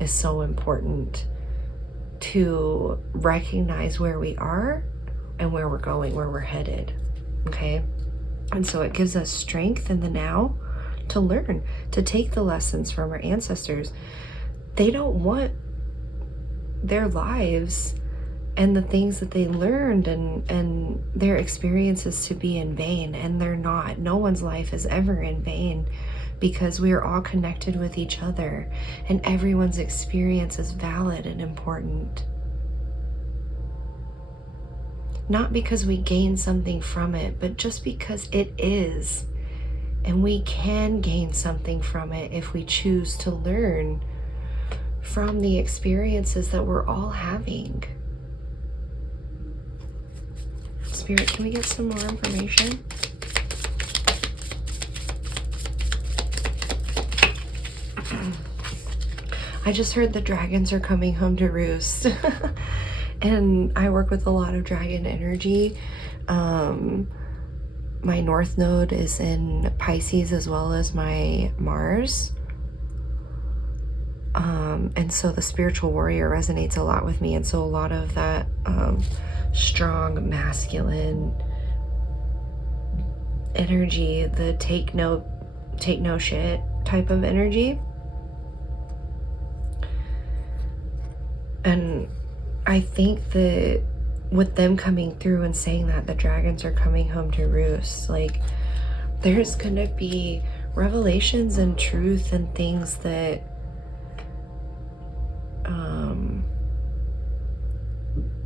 is so important, to recognize where we are, and where we're going, where we're headed. Okay? And so it gives us strength in the now to learn, to take the lessons from our ancestors. They don't want their lives and the things that they learned and their experiences to be in vain, and they're not. No one's life is ever in vain, because we are all connected with each other, and everyone's experience is valid and important. Not because we gain something from it, but just because it is. And we can gain something from it if we choose to learn from the experiences that we're all having. Spirit, can we get some more information? I just heard the dragons are coming home to roost. And I work with a lot of dragon energy. My North Node is in Pisces as well as my Mars. And so the spiritual warrior resonates a lot with me. And so a lot of that strong, masculine energy, the take no shit type of energy. And I think that with them coming through and saying that the dragons are coming home to roost, like, there's gonna be revelations and truth and things that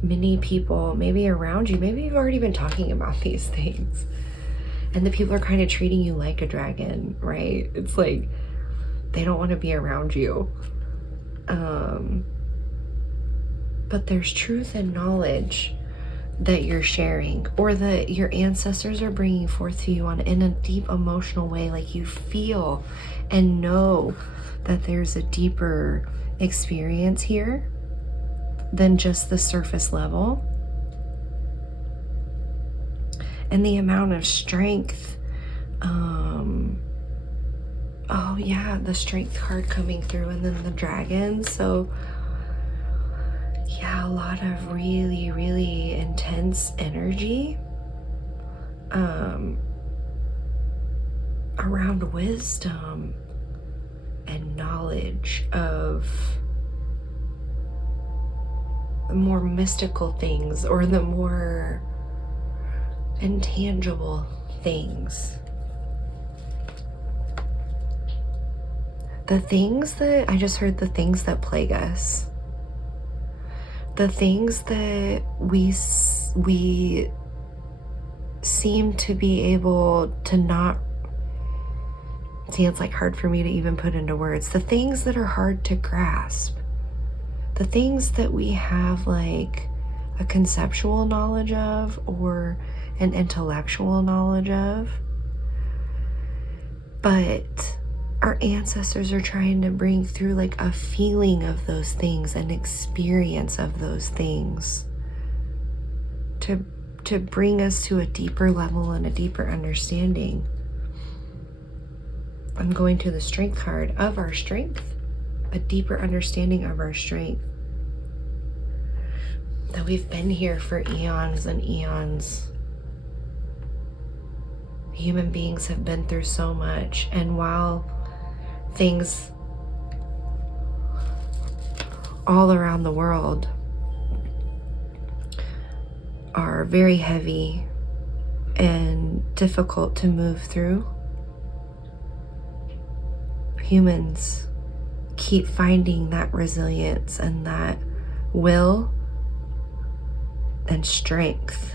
many people maybe around you, maybe you've already been talking about these things, and the people are kind of treating you like a dragon, right? It's like they don't want to be around you. But there's truth and knowledge that you're sharing, or that your ancestors are bringing forth to you in a deep emotional way. Like, you feel and know that there's a deeper experience here than just the surface level. And the amount of strength, oh yeah, the strength card coming through, and then the dragon. So yeah, a lot of really, really intense energy around wisdom and knowledge of the more mystical things, or the more intangible things. The things that, I just heard the things that plague us. The things that we seem to be able to not see, it's like hard for me to even put into words. The things that are hard to grasp. The things that we have like a conceptual knowledge of, or an intellectual knowledge of. But our ancestors are trying to bring through like a feeling of those things, an experience of those things, to bring us to a deeper level and a deeper understanding. I'm going to the strength card of our strength, a deeper understanding of our strength. That we've been here for eons and eons. Human beings have been through so much, and while things all around the world are very heavy and difficult to move through, humans keep finding that resilience and that will and strength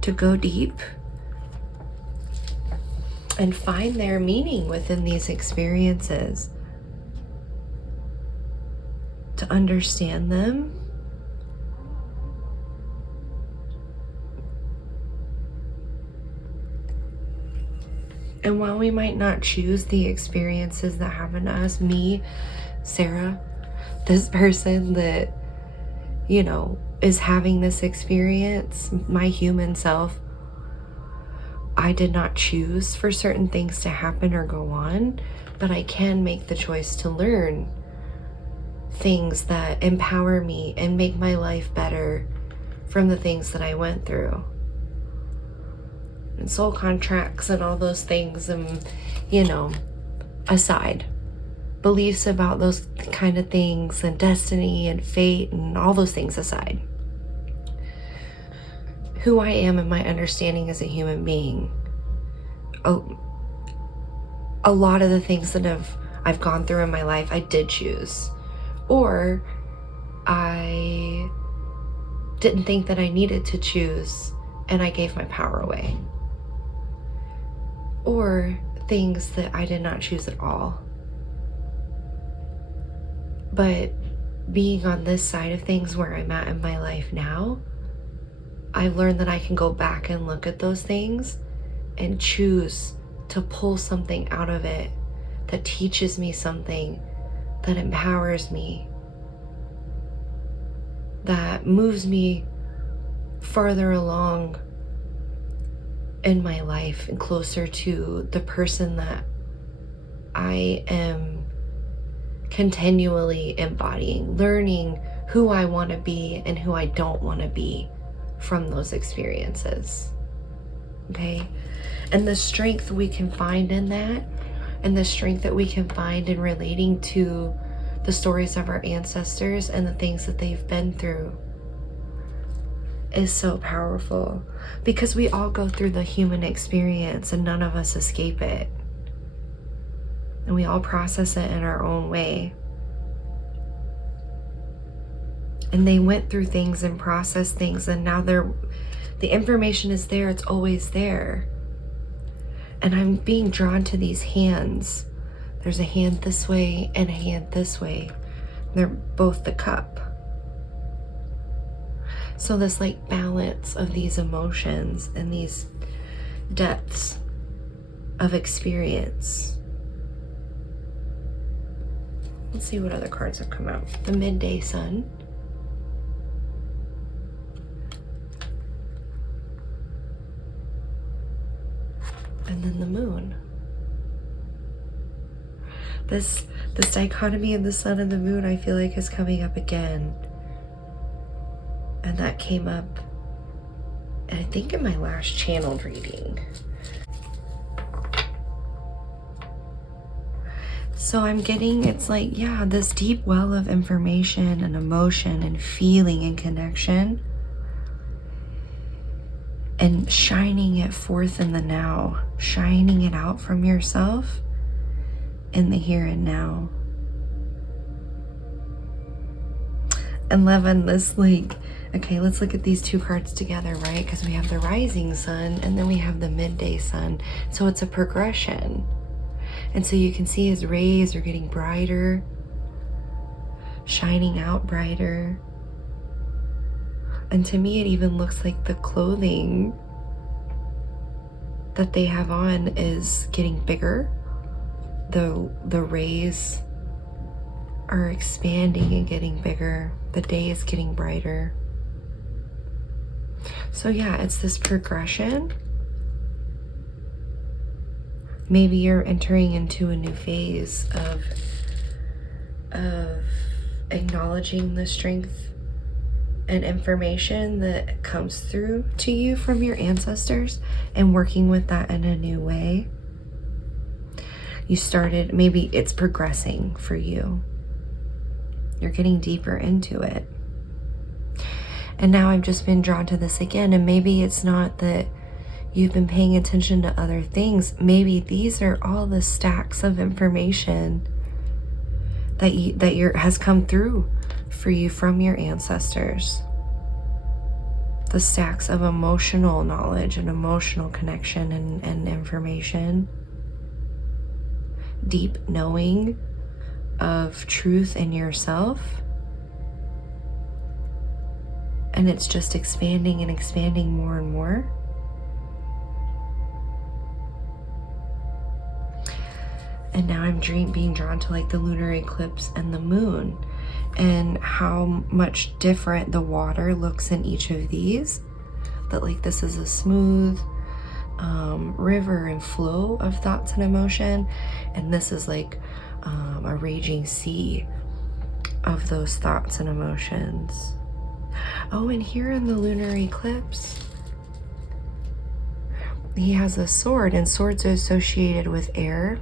to go deep and find their meaning within these experiences, to understand them, and while we might not choose the experiences that happen to us, me, Sarah, this person that, you know, is having this experience, my human self, I did not choose for certain things to happen or go on, but I can make the choice to learn things that empower me and make my life better from the things that I went through. And soul contracts and all those things, and, aside. Beliefs about those kind of things, and destiny and fate and all those things aside. Who I am and my understanding as a human being. A lot of the things that I've gone through in my life, I did choose. Or I didn't think that I needed to choose, and I gave my power away. Or things that I did not choose at all. But being on this side of things where I'm at in my life now, I've learned that I can go back and look at those things and choose to pull something out of it that teaches me something, that empowers me, that moves me farther along in my life and closer to the person that I am continually embodying, learning who I want to be and who I don't want to be from those experiences. Okay? And the strength we can find in that, and the strength that we can find in relating to the stories of our ancestors and the things that they've been through, is so powerful, because we all go through the human experience and none of us escape it. And we all process it in our own way. And they went through things and processed things, and now the information is there, it's always there. And I'm being drawn to these hands. There's a hand this way and a hand this way. They're both the cup. So this balance of these emotions and these depths of experience. Let's see what other cards have come out. The midday sun. And then the moon. This dichotomy of the sun and the moon, I feel like, is coming up again. And that came up, I think, in my last channeled reading. So I'm getting, it's this deep well of information and emotion and feeling and connection, and shining it forth in the now, shining it out from yourself in the here and now. And loving this, okay, let's look at these two cards together, right? Because we have the rising sun and then we have the midday sun. So it's a progression. And so you can see his rays are getting brighter, shining out brighter. And to me, it even looks like the clothing that they have on is getting bigger. The rays are expanding and getting bigger. The day is getting brighter. So yeah, it's this progression. Maybe you're entering into a new phase of acknowledging the strength and information that comes through to you from your ancestors and working with that in a new way. You started, maybe it's progressing for you. You're getting deeper into it. And now I've just been drawn to this again, and maybe it's not that you've been paying attention to other things. Maybe these are all the stacks of information that has come through for you from your ancestors. The stacks of emotional knowledge and emotional connection and information. Deep knowing of truth in yourself. And it's just expanding and expanding more and more. And now I'm being drawn to the lunar eclipse and the moon, and how much different the water looks in each of these. That this is a smooth river and flow of thoughts and emotion, and this is a raging sea of those thoughts and emotions. Oh, and here in the lunar eclipse, he has a sword, and swords are associated with air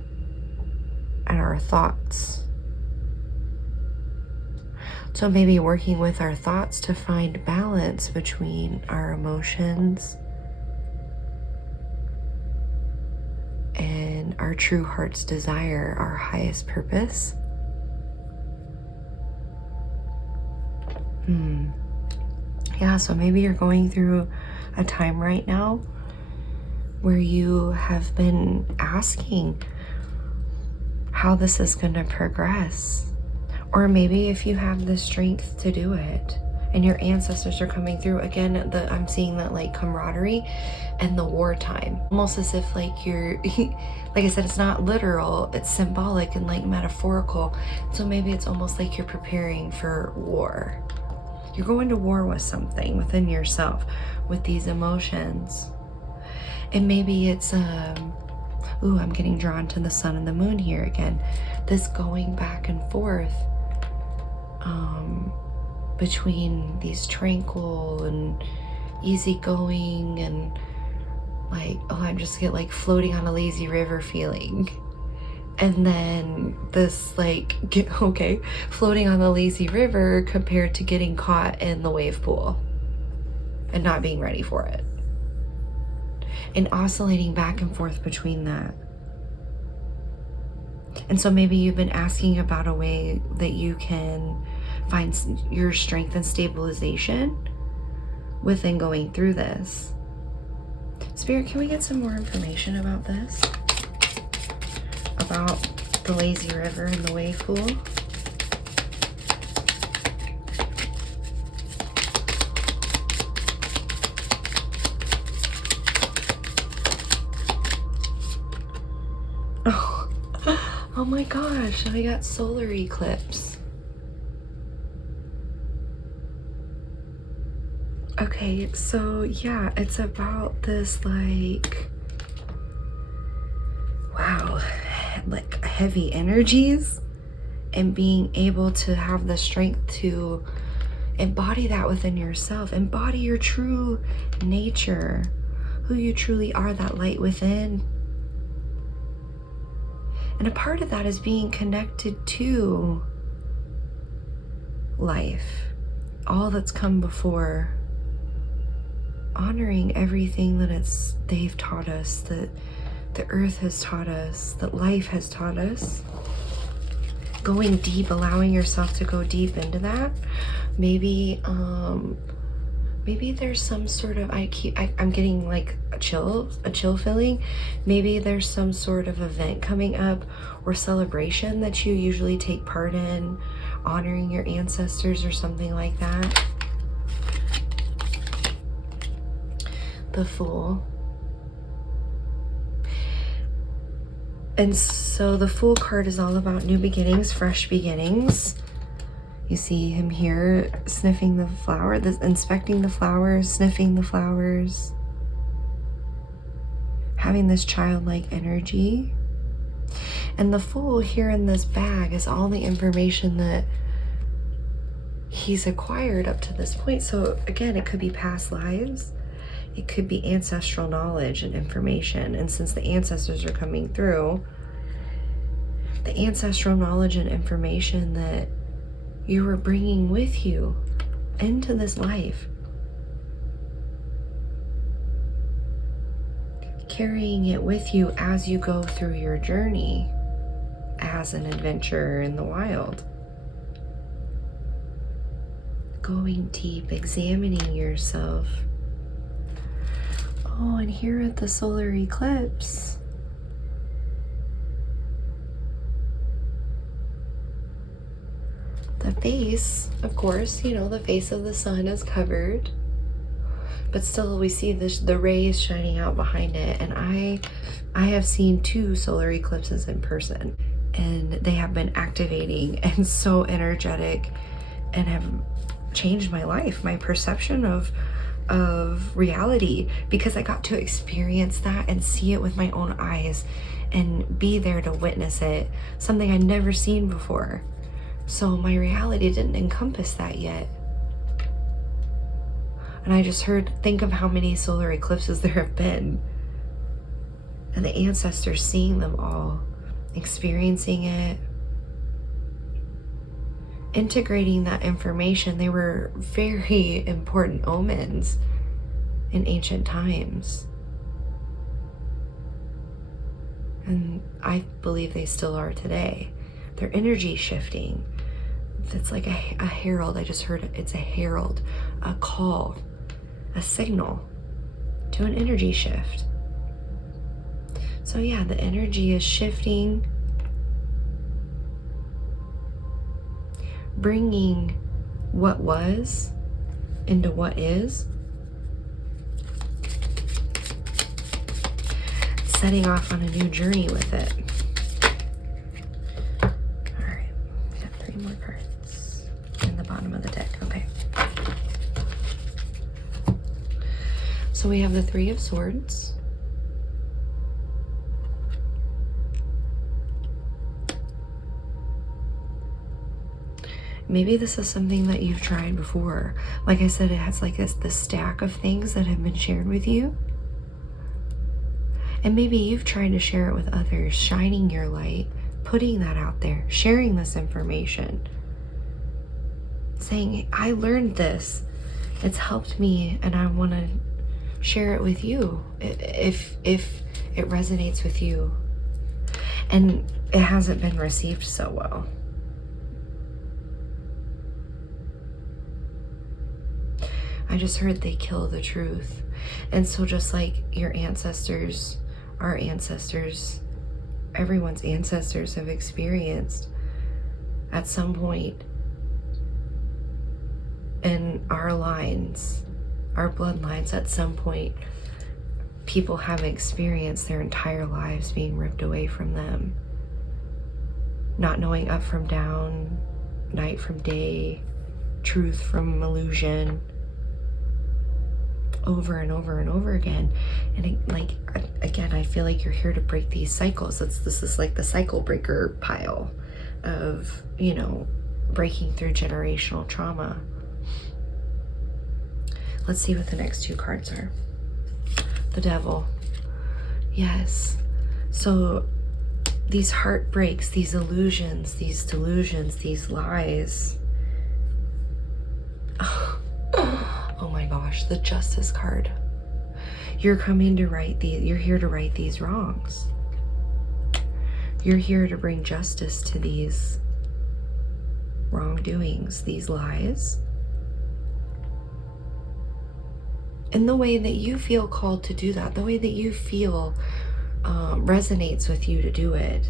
and our thoughts. So maybe working with our thoughts to find balance between our emotions and our true heart's desire, our highest purpose. Yeah, so maybe you're going through a time right now where you have been asking how this is going to progress. Or maybe if you have the strength to do it and your ancestors are coming through. Again, I'm seeing that like camaraderie and the wartime. Almost as if like you're, like I said, it's not literal, it's symbolic and like metaphorical. So maybe it's almost like you're preparing for war. You're going to war with something within yourself, with these emotions. And maybe it's, I'm getting drawn to the sun and the moon here again. This going back and forth between these tranquil and easygoing and like, I'm just get like floating on a lazy river feeling. And then this like, floating on the lazy river compared to getting caught in the wave pool and not being ready for it. And oscillating back and forth between that. And so maybe you've been asking about a way that you can find your strength and stabilization within going through this. Spirit, can we get some more information about this? About the lazy river and the wave pool? Oh my gosh, I got solar eclipse. Okay, so yeah, it's about this like, wow, like heavy energies and being able to have the strength to embody that within yourself, embody your true nature, who you truly are, that light within. And a part of that is being connected to life, all that's come before, honoring everything that they've taught us, that the earth has taught us, that life has taught us. Going deep, allowing yourself to go deep into that. Maybe there's some sort of, I'm getting like a chill feeling. Maybe there's some sort of event coming up or celebration that you usually take part in, honoring your ancestors or something like that. The Fool. And so the Fool card is all about new beginnings, fresh beginnings. You see him here sniffing the flower, inspecting the flowers, sniffing the flowers, having this childlike energy. And the Fool here in this bag is all the information that he's acquired up to this point. So again, it could be past lives. It could be ancestral knowledge and information. And since the ancestors are coming through, the ancestral knowledge and information that you were bringing with you into this life, carrying it with you as you go through your journey as an adventurer in the wild. Going deep, examining yourself. Oh, and here at the solar eclipse, the face, of course, the face of the sun is covered, but still we see the rays shining out behind it. And I have seen 2 solar eclipses in person, and they have been activating and so energetic and have changed my life, my perception of reality, because I got to experience that and see it with my own eyes and be there to witness it, something I'd never seen before. So my reality didn't encompass that yet. And I just heard, think of how many solar eclipses there have been. And the ancestors seeing them all, experiencing it, integrating that information. They were very important omens in ancient times. And I believe they still are today. Their energy shifting. It's like a herald. I just heard it. It's a herald, a call, a signal to an energy shift. So yeah, the energy is shifting, bringing what was into what is, setting off on a new journey with it. All right, we got 3 more cards in the bottom of the deck. Okay. So we have the 3 of Swords. Maybe this is something that you've tried before. Like I said, it has like this stack of things that have been shared with you. And maybe you've tried to share it with others, shining your light, putting that out there, sharing this information, saying, I learned this, it's helped me, and I want to share it with you if it resonates with you. And it hasn't been received so well. I just heard they kill the truth. And so just like your ancestors, our ancestors, everyone's ancestors have experienced at some point in our lines, our bloodlines, at some point, people have experienced their entire lives being ripped away from them. Not knowing up from down, night from day, truth from illusion, over and over and over again. And again, I feel like you're here to break these cycles. This is like the cycle breaker pile of, you know, breaking through generational trauma. Let's see what the next 2 cards are. The Devil. Yes. So these heartbreaks, these illusions, these delusions, these lies. Oh my gosh, the Justice card. You're coming to you're here to right these wrongs. You're here to bring justice to these wrongdoings, these lies, in the way that you feel called to do that, the way that you feel resonates with you to do it,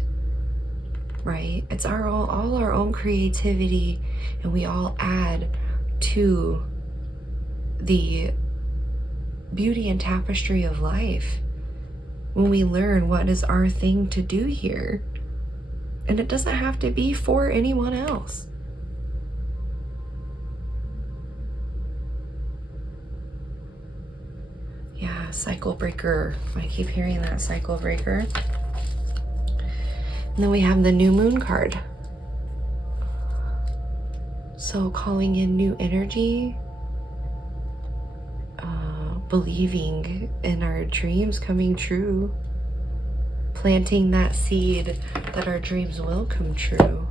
right? It's all our own creativity, and we all add to the beauty and tapestry of life when we learn what is our thing to do here. And it doesn't have to be for anyone else. Yeah, cycle breaker. I keep hearing that, cycle breaker. And then we have the New Moon card. So calling in new energy, believing in our dreams coming true, planting that seed that our dreams will come true.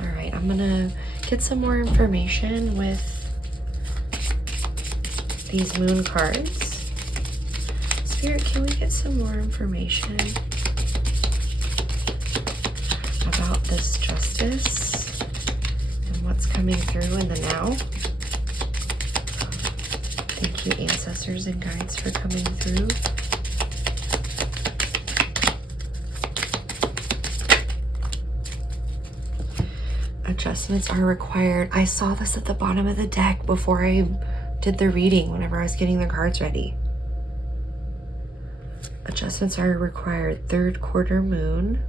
All right, I'm gonna get some more information with these moon cards. Spirit, can we get some more information about this justice? What's coming through in the now? Thank you, ancestors and guides, for coming through. Adjustments are required. I saw this at the bottom of the deck before I did the reading, whenever I was getting the cards ready. Adjustments are required. 3rd quarter moon,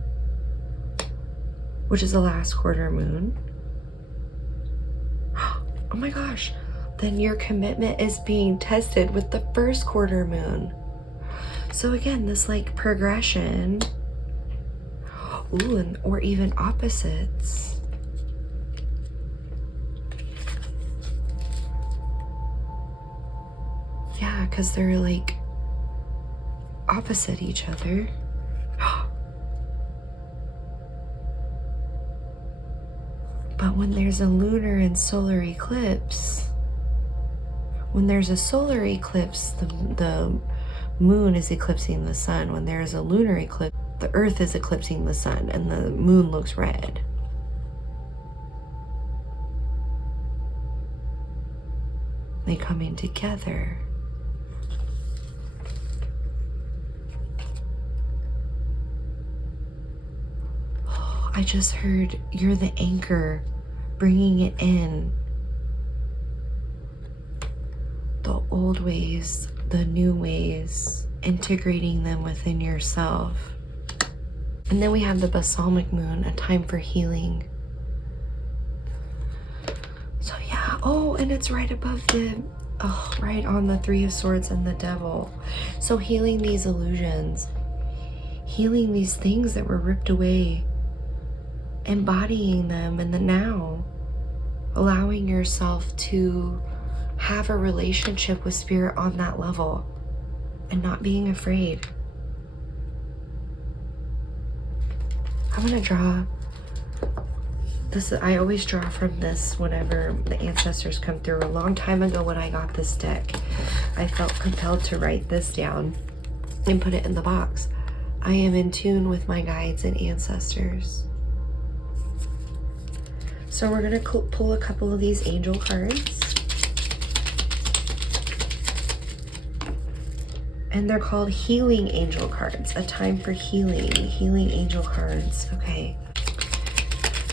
which is the last quarter moon. Oh my gosh, then your commitment is being tested with the 1st quarter moon. So again, this like progression, or even opposites. Yeah, because they're like opposite each other. But when there's a lunar and solar eclipse, when there's a solar eclipse, the moon is eclipsing the sun. When there is a lunar eclipse, the earth is eclipsing the sun and the moon looks red. They coming together. Oh, I just heard you're the anchor, bringing it in. The old ways, the new ways, integrating them within yourself. And then we have the balsamic moon, a time for healing. So yeah, oh, and it's right above right on the Three of Swords and the Devil. So healing these illusions, healing these things that were ripped away, embodying them in the now, allowing yourself to have a relationship with spirit on that level and not being afraid. I'm gonna draw this. I always draw from this whenever the ancestors come through. A long time ago when I got this deck, I felt compelled to write this down and put it in the box. I am in tune with my guides and ancestors. So we're gonna pull a couple of these angel cards. And they're called healing angel cards. A time for healing. Healing angel cards. Okay.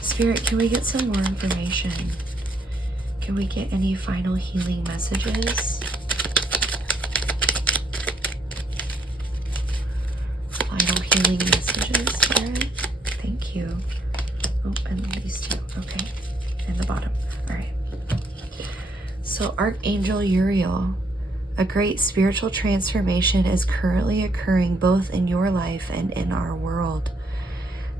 Spirit, can we get some more information? Can we get any final healing messages? Final healing messages, Spirit. Thank you. Oh, and these two. Okay. And the bottom. All right. So Archangel Uriel. A great spiritual transformation is currently occurring both in your life and in our world.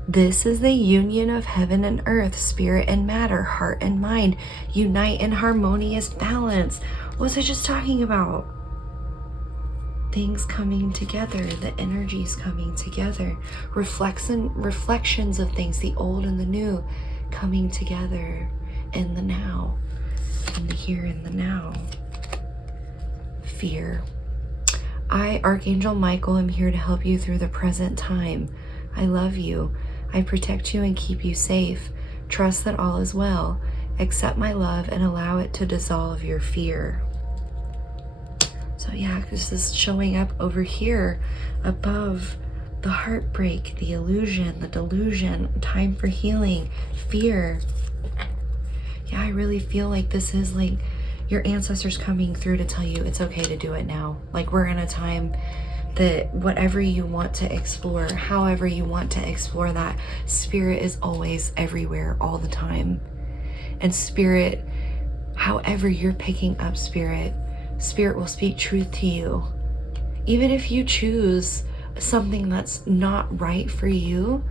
This is the union of heaven and earth, spirit and matter, heart and mind, unite in harmonious balance. What was I just talking about? Things coming together, the energies coming together, reflections of things, the old and the new, coming together in the now, in the here and the now. Fear. I, Archangel Michael, am here to help you through the present time. I love you. I protect you and keep you safe. Trust that all is well. Accept my love and allow it to dissolve your fear. So yeah, this is showing up over here above the heartbreak, the illusion, the delusion, time for healing, fear. Yeah, I really feel like this is like your ancestors coming through to tell you it's okay to do it now. Like we're in a time that whatever you want to explore, however you want to explore that, spirit is always everywhere all the time. And spirit, however you're picking up spirit, spirit will speak truth to you. Even if you choose something that's not right for you,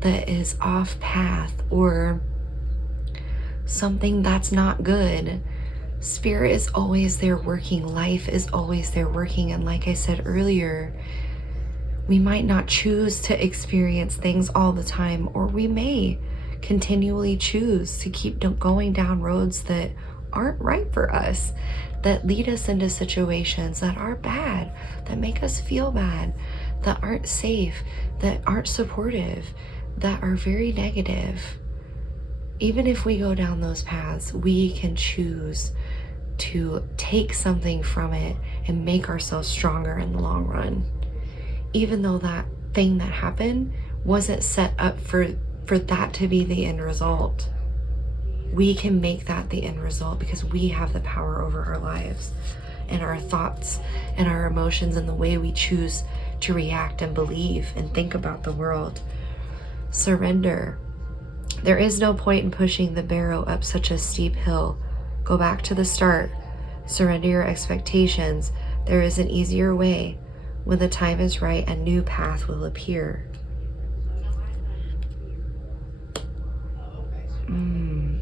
that is off path, or something that's not good, spirit is always there working. Life is always there working. And like I said earlier, we might not choose to experience things all the time, or we may continually choose to keep going down roads that aren't right for us, that lead us into situations that are bad, that make us feel bad, that aren't safe, that aren't supportive, that are very negative. Even if we go down those paths, we can choose to take something from it and make ourselves stronger in the long run. Even though that thing that happened wasn't set up for that to be the end result, we can make that the end result because we have the power over our lives and our thoughts and our emotions and the way we choose to react and believe and think about the world. Surrender. There is no point in pushing the barrow up such a steep hill. Go back to the start. Surrender your expectations. There is an easier way. When the time is right, a new path will appear.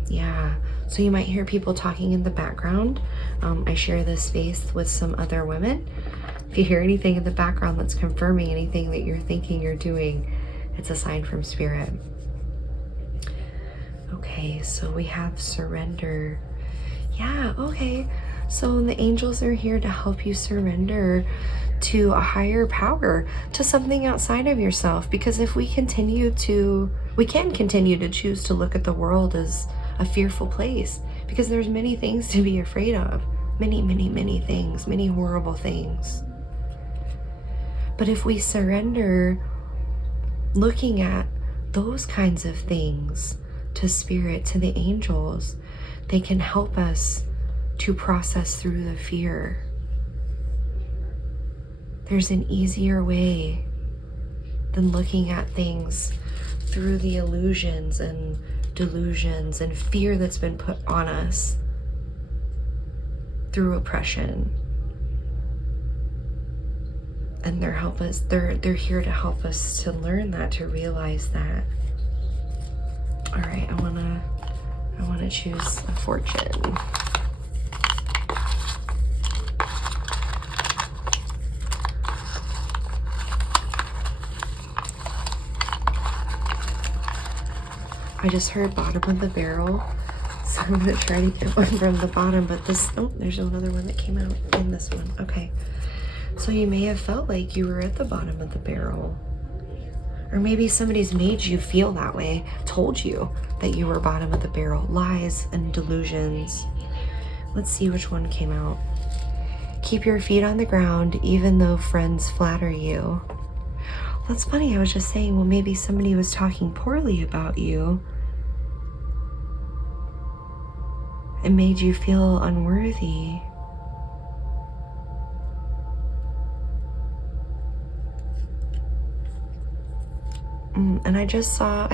Yeah, So you might hear people talking in the background. I share this space with some other women. If you hear anything in the background that's confirming anything that you're thinking you're doing, it's a sign from Spirit. Okay, so we have surrender. Yeah, okay. So the angels are here to help you surrender to a higher power, to something outside of yourself. Because if we can continue to choose to look at the world as a fearful place, because there's many things to be afraid of. Many, many, many things, many horrible things. But if we surrender looking at those kinds of things to Spirit, to the angels, they can help us to process through the fear. There's an easier way than looking at things through the illusions and delusions and fear that's been put on us through oppression. And they're here to help us to learn that, to realize that. All right, I wanna choose a fortune. I just heard bottom of the barrel, so I'm gonna try to get one from the bottom, but there's another one that came out in this one. Okay, so you may have felt like you were at the bottom of the barrel, or maybe somebody's made you feel that way, told you that you were bottom of the barrel. Lies and delusions. Let's see which one came out. Keep your feet on the ground even though friends flatter you. That's funny, I was just saying, well, maybe somebody was talking poorly about you and made you feel unworthy. And I just saw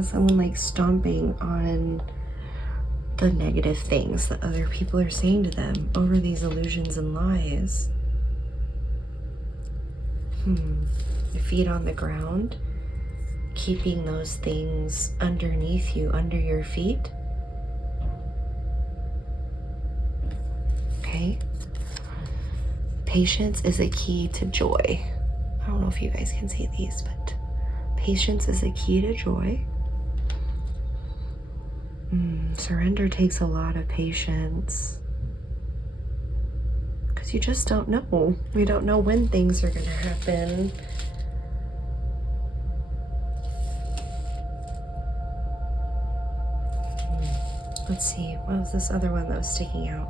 someone like stomping on the negative things that other people are saying to them over these illusions and lies. Your feet on the ground, keeping those things underneath you, under your feet. Okay. Patience is a key to joy. I don't know if you guys can see these, but patience is a key to joy. Surrender takes a lot of patience. Because you just don't know. We don't know when things are going to happen. Let's see, what was this other one that was sticking out?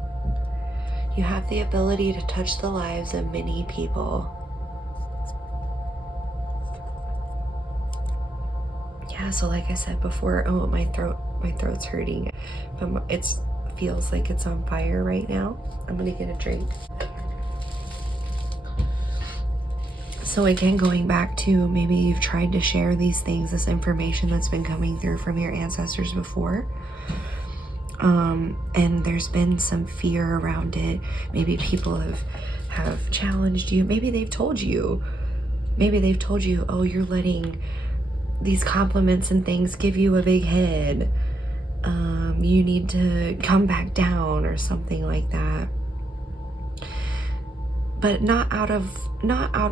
You have the ability to touch the lives of many people. Yeah, so like I said before, oh, my throat's hurting, but it feels like it's on fire right now. I'm gonna get a drink. So again, going back to maybe you've tried to share these things, this information that's been coming through from your ancestors before. And there's been some fear around it. Maybe people have challenged you. Maybe they've told you, oh, you're letting these compliments and things give you a big head. You need to come back down or something like that. But not out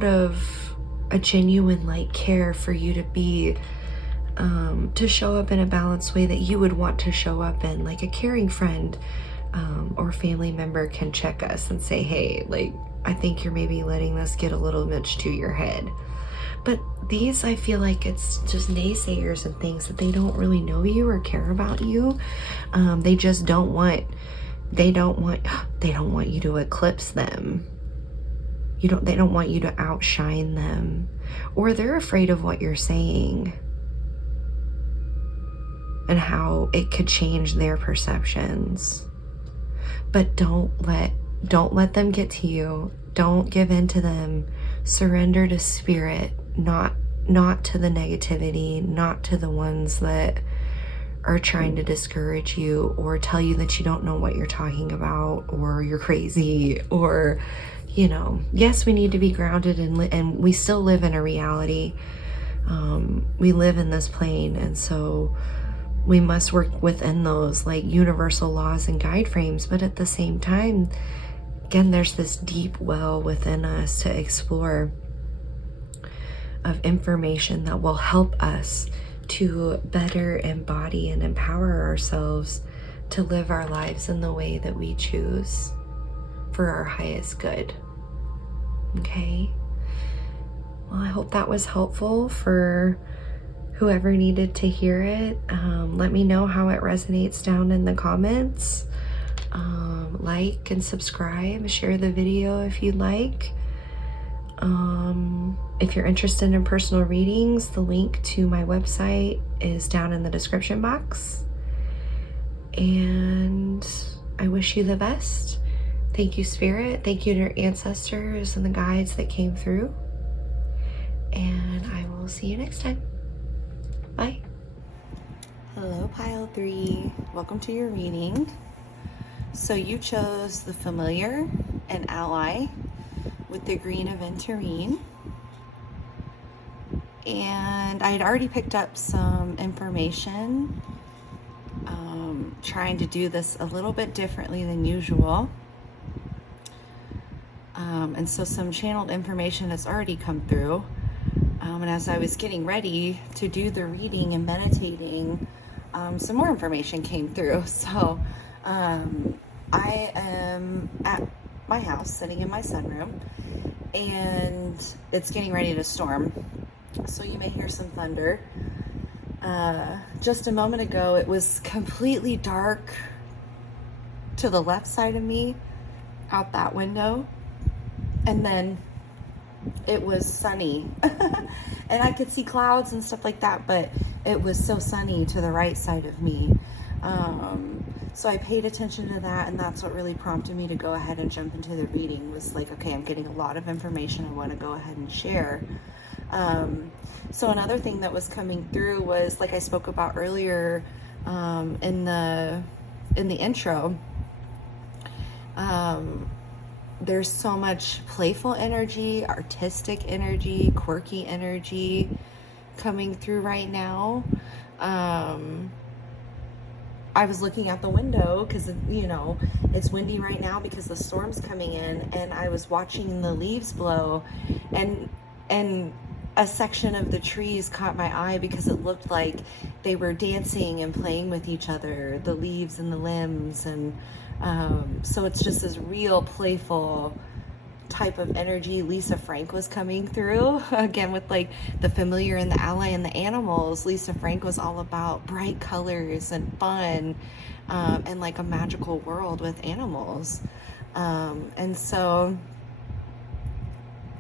of a genuine like care for you to be to show up in a balanced way that you would want to show up in. Like a caring friend or family member can check us and say, hey, like, I think you're maybe letting this get a little much to your head. But these, I feel like it's just naysayers and things that they don't really know you or care about you. They just don't want you to eclipse them. They don't want you to outshine them, or they're afraid of what you're saying and how it could change their perceptions. But don't let them get to you. Don't give in to them. Surrender to spirit, not to the negativity, not to the ones that are trying to discourage you or tell you that you don't know what you're talking about or you're crazy, or, you know, yes, we need to be grounded and we still live in a reality. We live in this plane, and so we must work within those like universal laws and guide frames. But at the same time, again, there's this deep well within us to explore of information that will help us to better embody and empower ourselves to live our lives in the way that we choose for our highest good. Okay? Well, I hope that was helpful for whoever needed to hear it. Let me know how it resonates down in the comments. Like and subscribe, share the video if you'd like. If you're interested in personal readings, the link to my website is down in the description box. And I wish you the best. Thank you, Spirit. Thank you to your ancestors and the guides that came through. And I will see you next time. Bye. Hello, Pile 3. Welcome to your reading. So you chose the familiar and ally with the green of Aventurine. And I had already picked up some information, trying to do this a little bit differently than usual. And so some channeled information has already come through. And as I was getting ready to do the reading and meditating, some more information came through. So I am at my house sitting in my sunroom, and it's getting ready to storm. So you may hear some thunder. Just a moment ago, it was completely dark to the left side of me out that window. And then it was sunny. And I could see clouds and stuff like that, but it was so sunny to the right side of me. So I paid attention to that, and that's what really prompted me to go ahead and jump into the reading. Was like, okay, I'm getting a lot of information I want to go ahead and share. So another thing that was coming through was, like I spoke about earlier, in the intro, there's so much playful energy, artistic energy, quirky energy coming through right now. I was looking out the window because, you know, it's windy right now because the storm's coming in, and I was watching the leaves blow, and a section of the trees caught my eye because it looked like they were dancing and playing with each other, the leaves and the limbs. And so it's just this real playful type of energy. Lisa Frank was coming through again with like the familiar and the ally and the animals. Lisa Frank was all about bright colors and fun, and like a magical world with animals. And so,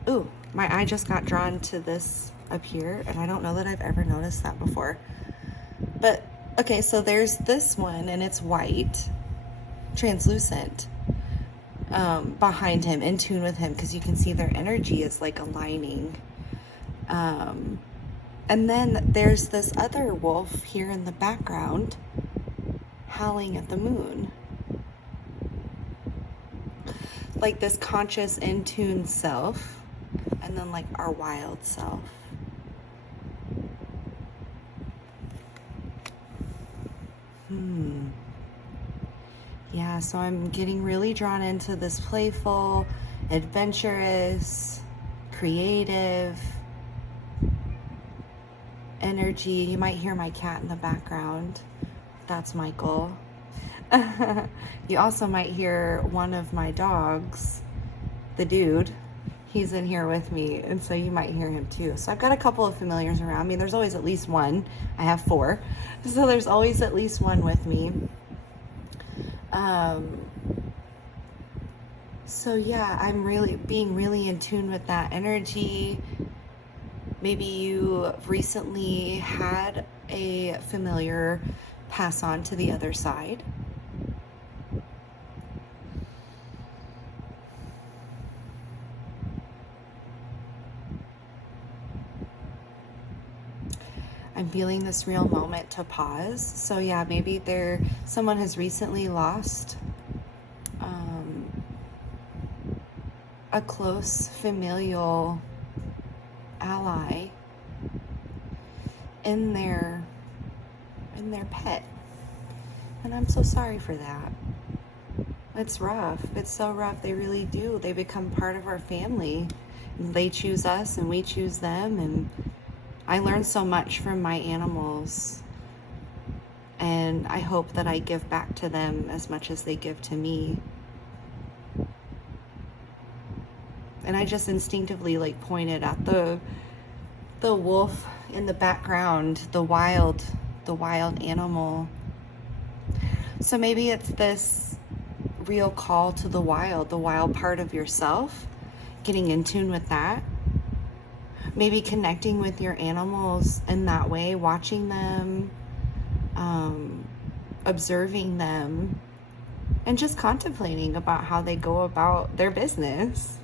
ooh, my eye just got drawn to this up here, and I don't know that I've ever noticed that before. But okay, so there's this one, and it's white, translucent, behind him, in tune with him, because you can see their energy is like aligning. And then there's this other wolf here in the background howling at the moon, like this conscious, in tune self, and then like our wild self. Yeah, so I'm getting really drawn into this playful, adventurous, creative energy. You might hear my cat in the background. That's Michael. You also might hear one of my dogs, the dude. He's in here with me, and so you might hear him too. So I've got a couple of familiars around me. There's always at least one. I have 4. So there's always at least one with me. So yeah, I'm being really in tune with that energy. Maybe you recently had a familiar pass on to the other side. I'm feeling this real moment to pause. So yeah, maybe someone has recently lost a close familial ally in their than their pet. And I'm so sorry for that. It's rough. It's so rough. They really do. They become part of our family. They choose us and we choose them. And I learned so much from my animals. And I hope that I give back to them as much as they give to me. And I just instinctively like pointed at the wolf in the background, the wild animal. So maybe it's this real call to the wild part of yourself, getting in tune with that. Maybe connecting with your animals in that way, watching them, observing them, and just contemplating about how they go about their business.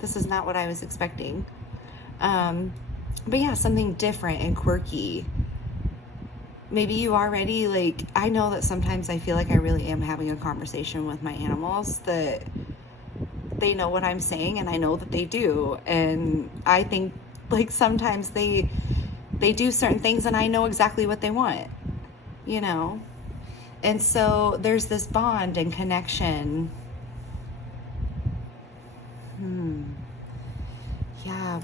This is not what I was expecting. But yeah, something different and quirky. Maybe you already, like, I know that sometimes I feel like I really am having a conversation with my animals, that they know what I'm saying and I know that they do. And I think like sometimes they do certain things and I know exactly what they want, you know? And so there's this bond and connection. Yeah,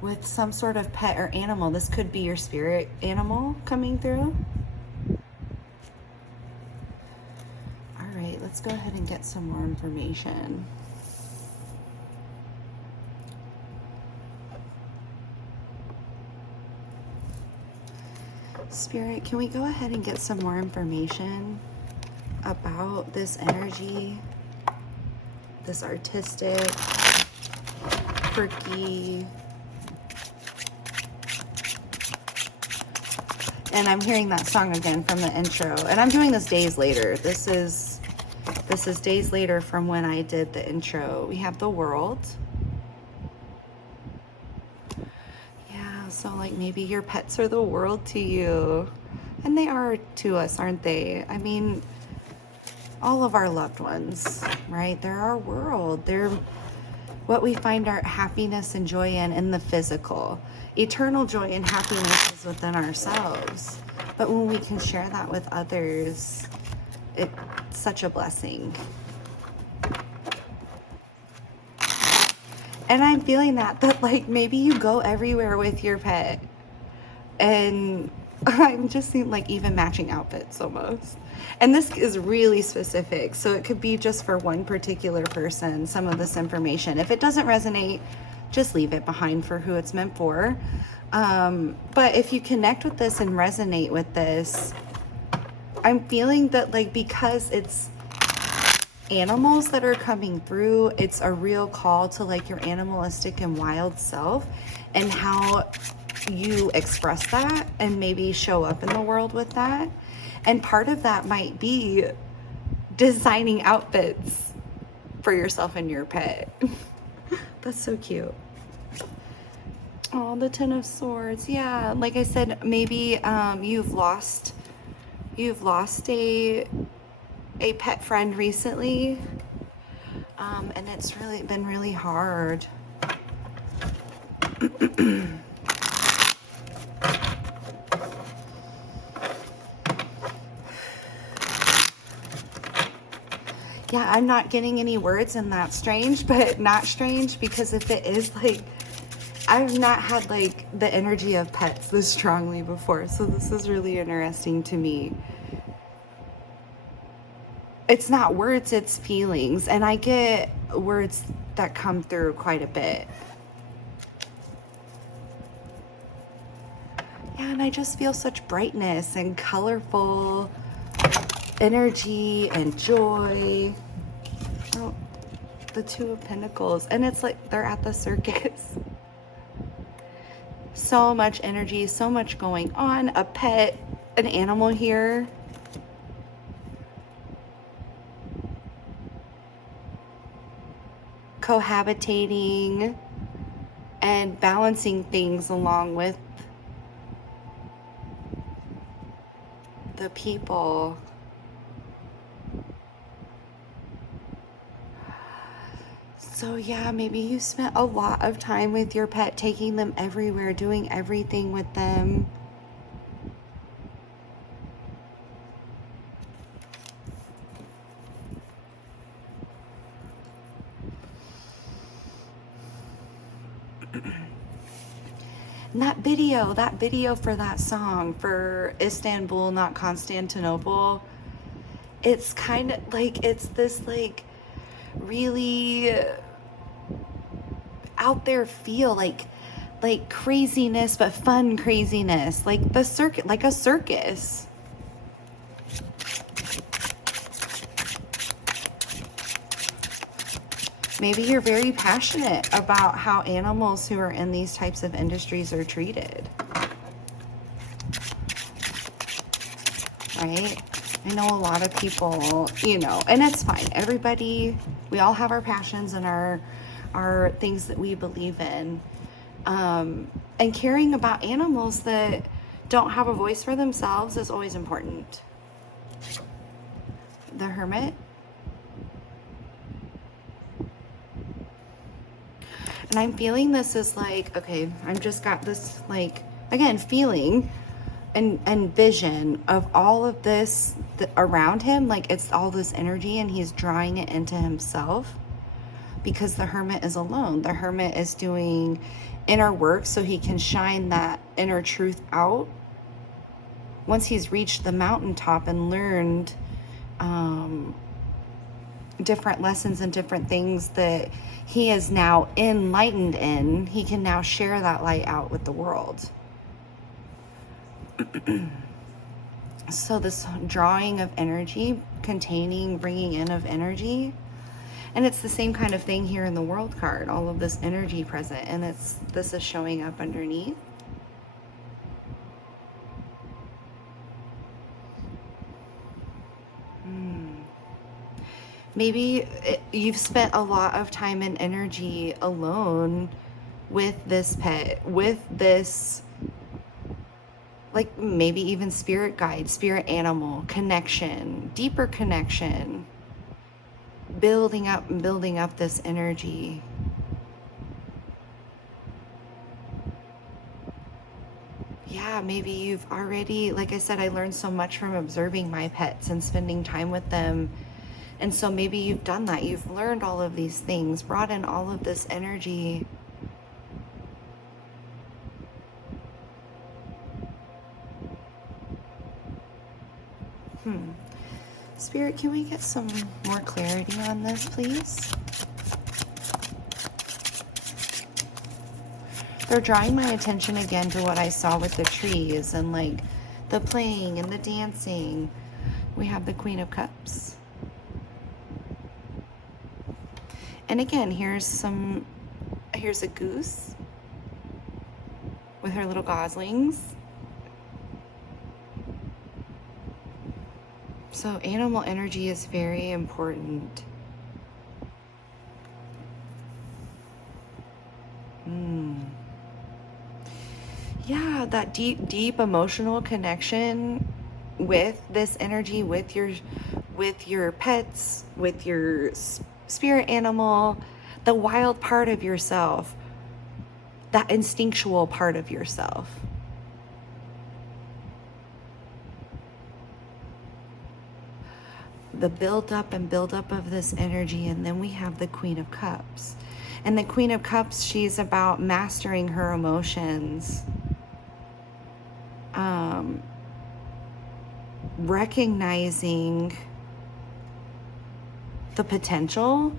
with some sort of pet or animal. This could be your spirit animal coming through. All right, let's go ahead and get some more information. Spirit, can we go ahead and get some more information about this energy, this artistic, quirky, and I'm hearing that song again from the intro, and I'm doing this days later. This is days later from when I did the intro. We have the world. Yeah, so like maybe your pets are the world to you, and they are to us, aren't they? I mean, all of our loved ones, right? They're our world. They're what we find our happiness and joy in the physical. Eternal joy and happiness is within ourselves. But when we can share that with others, it's such a blessing. And I'm feeling that like maybe you go everywhere with your pet. And I'm just seeing like even matching outfits almost. And this is really specific, so it could be just for one particular person, some of this information. If it doesn't resonate, just leave it behind for who it's meant for. But if you connect with this and resonate with this, I'm feeling that like because it's animals that are coming through, it's a real call to like your animalistic and wild self and how you express that and maybe show up in the world with that. And part of that might be designing outfits for yourself and your pet. That's so cute. Oh, the Ten of Swords. Yeah, like I said, maybe you've lost a pet friend recently, and it's really been really hard. Yeah, I'm not getting any words, and that's strange, but not strange, because if it is like, I've not had like the energy of pets this strongly before, so this is really interesting to me. It's not words, it's feelings, and I get words that come through quite a bit. Yeah, and I just feel such brightness and colorful energy and joy. Oh, the Two of Pentacles, and it's like they're at the circus. So much energy, so much going on. A pet, an animal here. Cohabitating and balancing things along with the people. So yeah, maybe you spent a lot of time with your pet, taking them everywhere, doing everything with them. And that video for that song, for Istanbul, not Constantinople, it's kind of like, it's this like really out there feel, like craziness, but fun craziness, like the circuit, like a circus. Maybe you're very passionate about how animals who are in these types of industries are treated. Right? I know a lot of people, you know, and it's fine. Everybody, we all have our passions and our things that we believe in. And caring about animals that don't have a voice for themselves is always important. The Hermit. And I'm feeling this is like, okay, I've just got this, like, again, feeling and vision of all of this around him. Like, it's all this energy and he's drawing it into himself, because the Hermit is alone. The Hermit is doing inner work so he can shine that inner truth out. Once he's reached the mountaintop and learned different lessons and different things that he is now enlightened in, he can now share that light out with the world. So this drawing of energy, containing, bringing in of energy, and it's the same kind of thing here in the World card, all of this energy present, and this is showing up underneath. Maybe you've spent a lot of time and energy alone with this pet, with this, like maybe even spirit guide, spirit animal, connection, deeper connection, building up and building up this energy. Yeah, maybe you've already, like I said, I learned so much from observing my pets and spending time with them. And so maybe you've done that. You've learned all of these things, brought in all of this energy. Spirit, can we get some more clarity on this, please? They're drawing my attention again to what I saw with the trees and like the playing and the dancing. We have the Queen of Cups. And again, here's a goose with her little goslings. So animal energy is very important. Yeah, that deep emotional connection with this energy, with your pets, with your spirit animal, the wild part of yourself, that instinctual part of yourself. The build up of this energy. And then we have the Queen of Cups. And the Queen of Cups, she's about mastering her emotions, recognizing the potential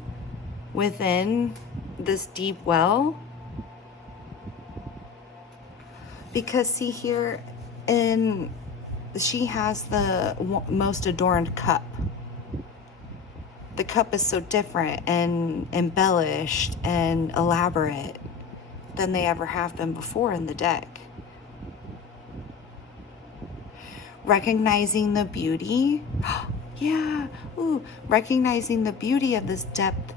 within this deep well. Because see here, she has the most adorned cup. The cup is so different and embellished and elaborate than they ever have been before in the deck. Recognizing the beauty. Yeah. Ooh. Recognizing the beauty of this depth,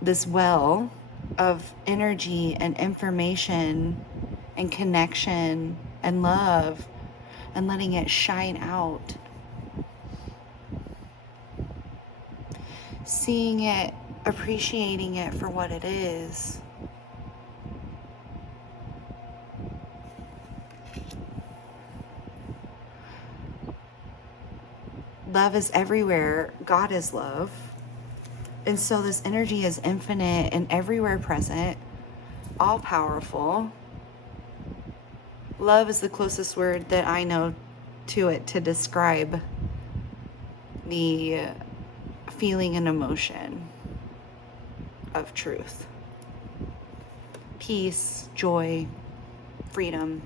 this well of energy and information and connection and love, and letting it shine out. Seeing it appreciating it for what it is. Love is everywhere. God is love. And so this energy is infinite and everywhere present, all powerful. Love is the closest word that I know to it to describe the feeling and emotion of truth. Peace, joy, freedom.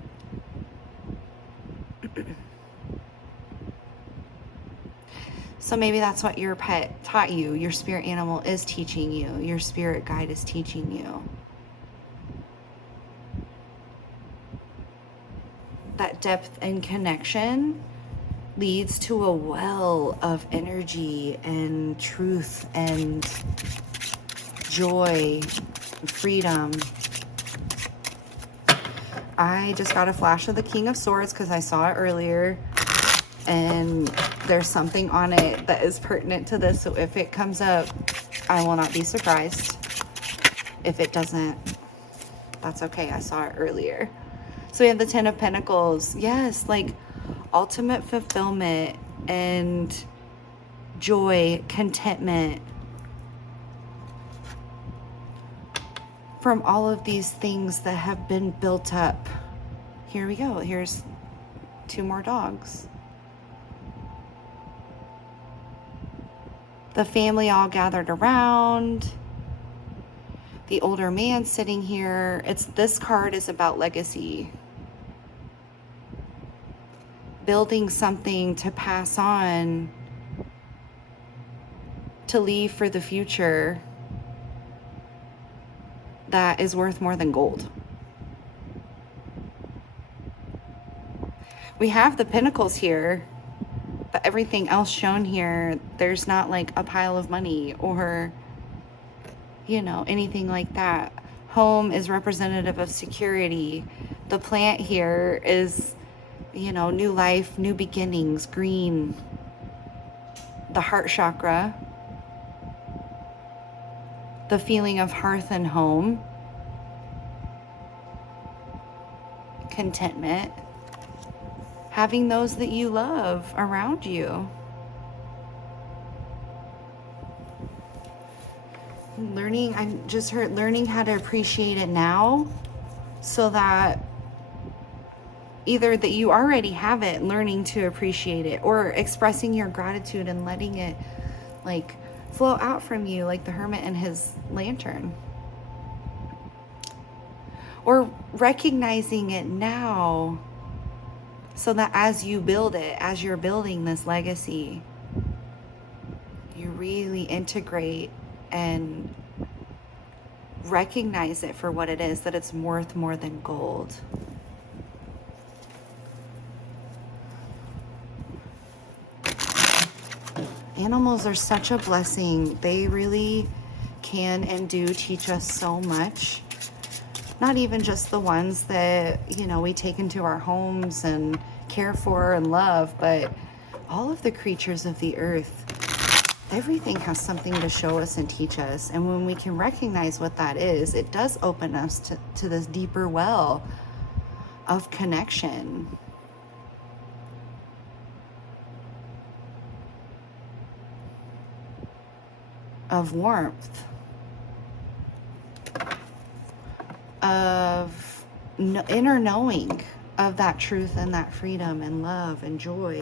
So maybe that's what your pet taught you. Your spirit animal is teaching you. Your spirit guide is teaching you. That depth and connection leads to a well of energy and truth and joy and freedom. I just got a flash of the King of Swords because I saw it earlier. And there's something on it that is pertinent to this. So if it comes up, I will not be surprised. If it doesn't, that's okay. I saw it earlier. So we have the Ten of Pentacles. Yes, like ultimate fulfillment and joy, contentment from all of these things that have been built up. Here we go. Here's 2 more dogs. The family all gathered around. The older man sitting here. This card is about legacy. Building something to pass on, to leave for the future that is worth more than gold. We have the pentacles here. But everything else shown here, there's not like a pile of money or, you know, anything like that. Home is representative of security. The plant here is, you know, new life, new beginnings, green. The heart chakra. The feeling of hearth and home. Contentment. Having those that you love around you. Learning how to appreciate it now so that either that you already have it, learning to appreciate it, or expressing your gratitude and letting it like flow out from you like the hermit and his lantern. Or recognizing it now so that as you build it, as you're building this legacy, you really integrate and recognize it for what it is, that it's worth more than gold. Animals are such a blessing. They really can and do teach us so much. Not even just the ones that, you know, we take into our homes and care for and love, but all of the creatures of the earth. Everything has something to show us and teach us. And when we can recognize what that is, it does open us to this deeper well of connection. Of warmth. Of inner knowing of that truth and that freedom and love and joy.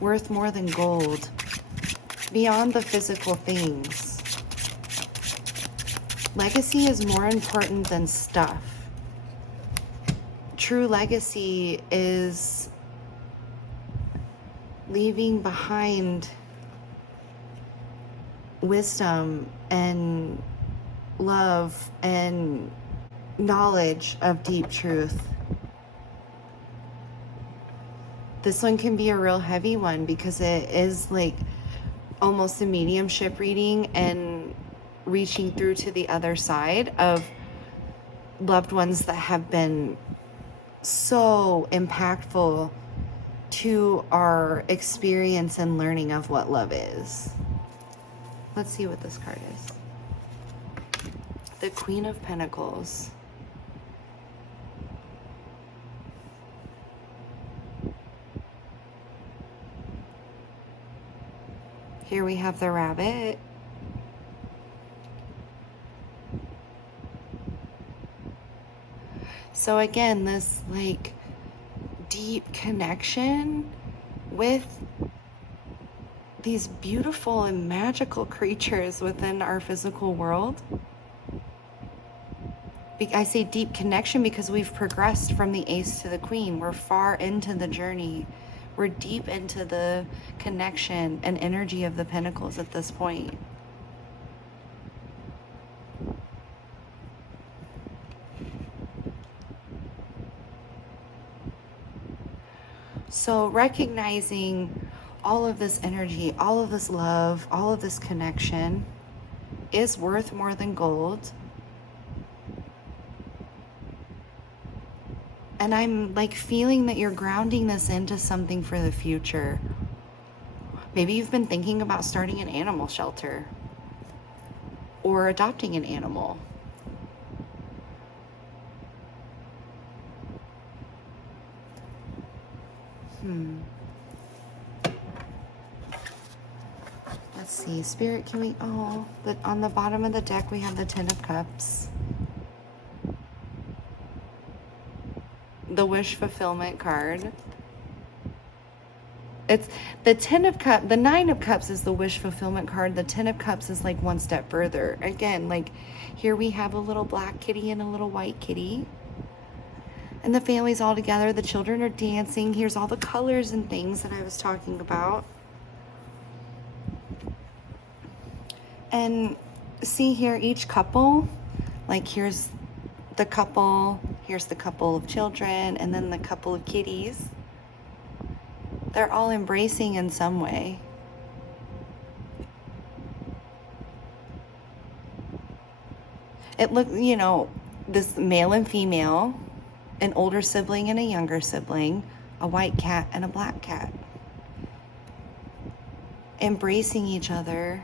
Worth more than gold. Beyond the physical things. Legacy is more important than stuff. True legacy is leaving behind wisdom and love and knowledge of deep truth. This one can be a real heavy one because it is like almost a mediumship reading and reaching through to the other side of loved ones that have been so impactful to our experience and learning of what love is. Let's see what this card is. The Queen of Pentacles. Here we have the Rabbit. So again, this like deep connection with these beautiful and magical creatures within our physical world. I say deep connection because we've progressed from the Ace to the Queen. We're far into the journey. We're deep into the connection and energy of the Pentacles at this point. So recognizing all of this energy, all of this love, all of this connection is worth more than gold. And I'm like feeling that you're grounding this into something for the future. Maybe you've been thinking about starting an animal shelter or adopting an animal. Let's see, Spirit, can we, but on the bottom of the deck we have the Ten of Cups. The wish fulfillment card. It's the Ten of Cups, the Nine of Cups is the wish fulfillment card. The Ten of Cups is like one step further. Again, like here we have a little black kitty and a little white kitty. And the family's all together. The children are dancing. Here's all the colors and things that I was talking about. And see here, each couple, like here's the couple of children, and then the couple of kitties. They're all embracing in some way. It looked, you know, this male and female, an older sibling and a younger sibling, a white cat and a black cat. Embracing each other,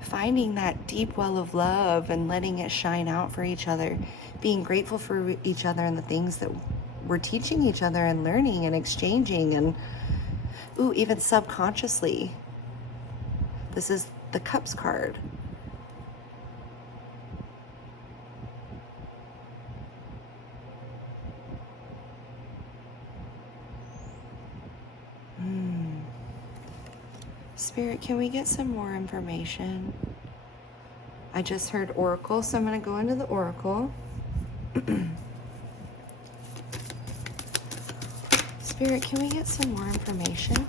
finding that deep well of love and letting it shine out for each other, being grateful for each other and the things that we're teaching each other and learning and exchanging, and even subconsciously. This is the Cups card. Spirit, can we get some more information? I just heard Oracle, so I'm going to go into the Oracle. Spirit, can we get some more information?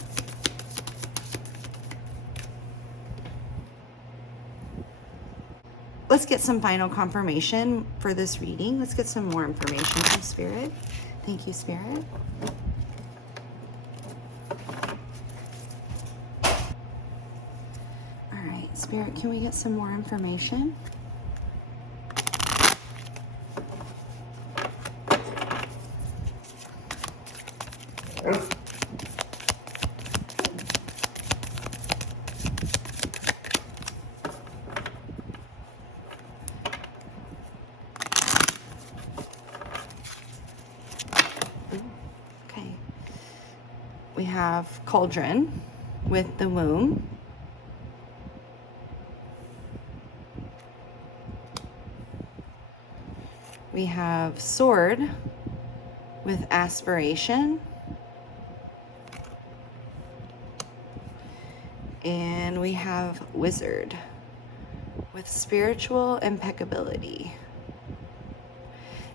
Let's get some final confirmation for this reading. Let's get some more information from Spirit. Thank you, Spirit. Spirit, can we get some more information? Okay. We have Cauldron with the womb. We have Sword with aspiration. And we have Wizard with spiritual impeccability.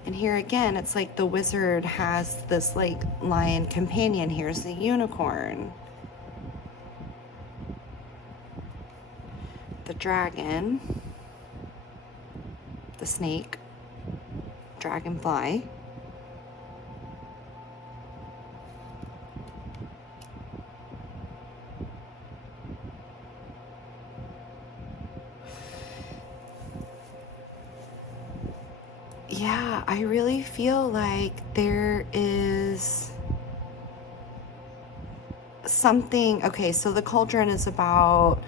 And here again, it's like the Wizard has this like lion companion. Here's the unicorn. The dragon. The snake. Dragonfly. Yeah, I really feel like there is something. Okay, so the cauldron is about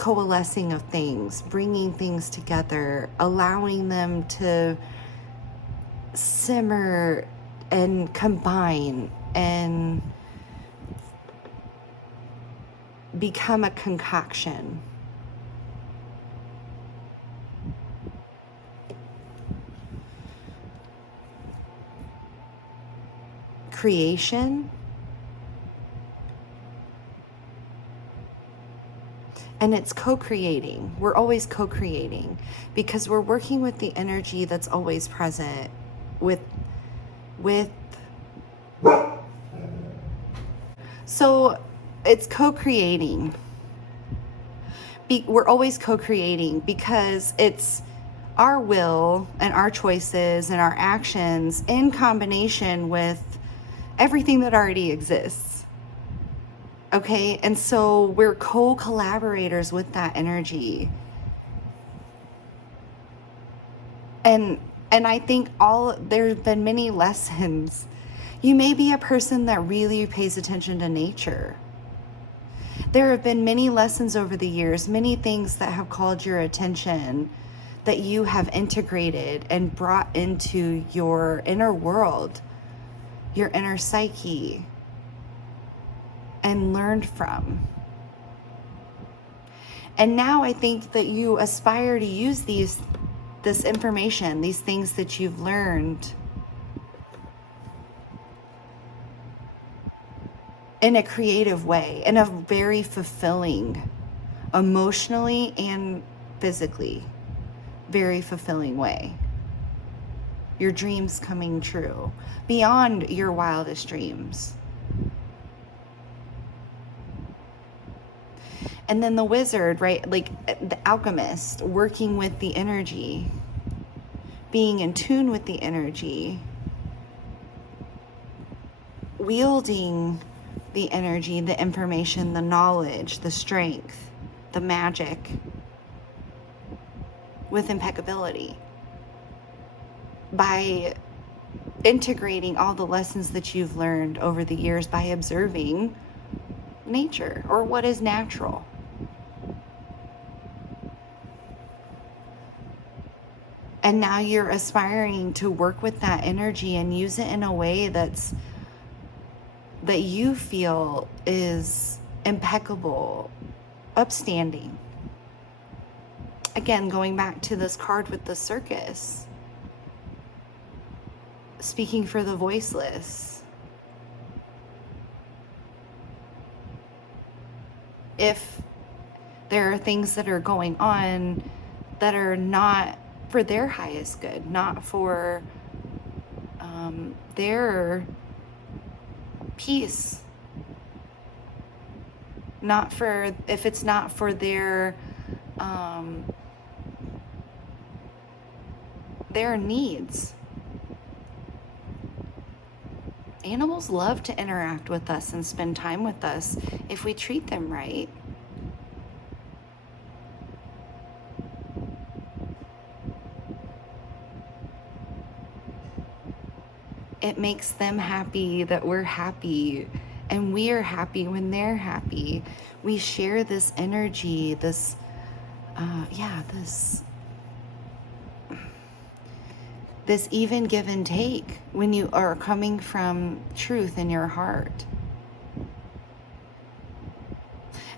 coalescing of things, bringing things together, allowing them to simmer and combine and become a concoction. Creation. And it's co-creating. We're always co-creating because we're working with the energy that's always present with so it's co-creating. We're always co-creating because it's our will and our choices and our actions in combination with everything that already exists. Okay, and so we're co-collaborators with that energy. And I think there's been many lessons. You may be a person that really pays attention to nature. There have been many lessons over the years, many things that have called your attention that you have integrated and brought into your inner world, your inner psyche, and learned from. And now I think that you aspire to use this information, these things that you've learned in a creative way, in a very fulfilling, emotionally and physically, very fulfilling way. Your dreams coming true beyond your wildest dreams. And then the wizard, right? Like the alchemist, working with the energy, being in tune with the energy, wielding the energy, the information, the knowledge, the strength, the magic with impeccability by integrating all the lessons that you've learned over the years by observing nature or what is natural. And now you're aspiring to work with that energy and use it in a way that you feel is impeccable, upstanding. Again, going back to this card with the circus, speaking for the voiceless. If there are things that are going on that are not for their highest good, not for their peace, if it's not for their needs. Animals love to interact with us and spend time with us if we treat them right. It makes them happy that we're happy, and we are happy when they're happy. We share this energy, this even give and take when you are coming from truth in your heart.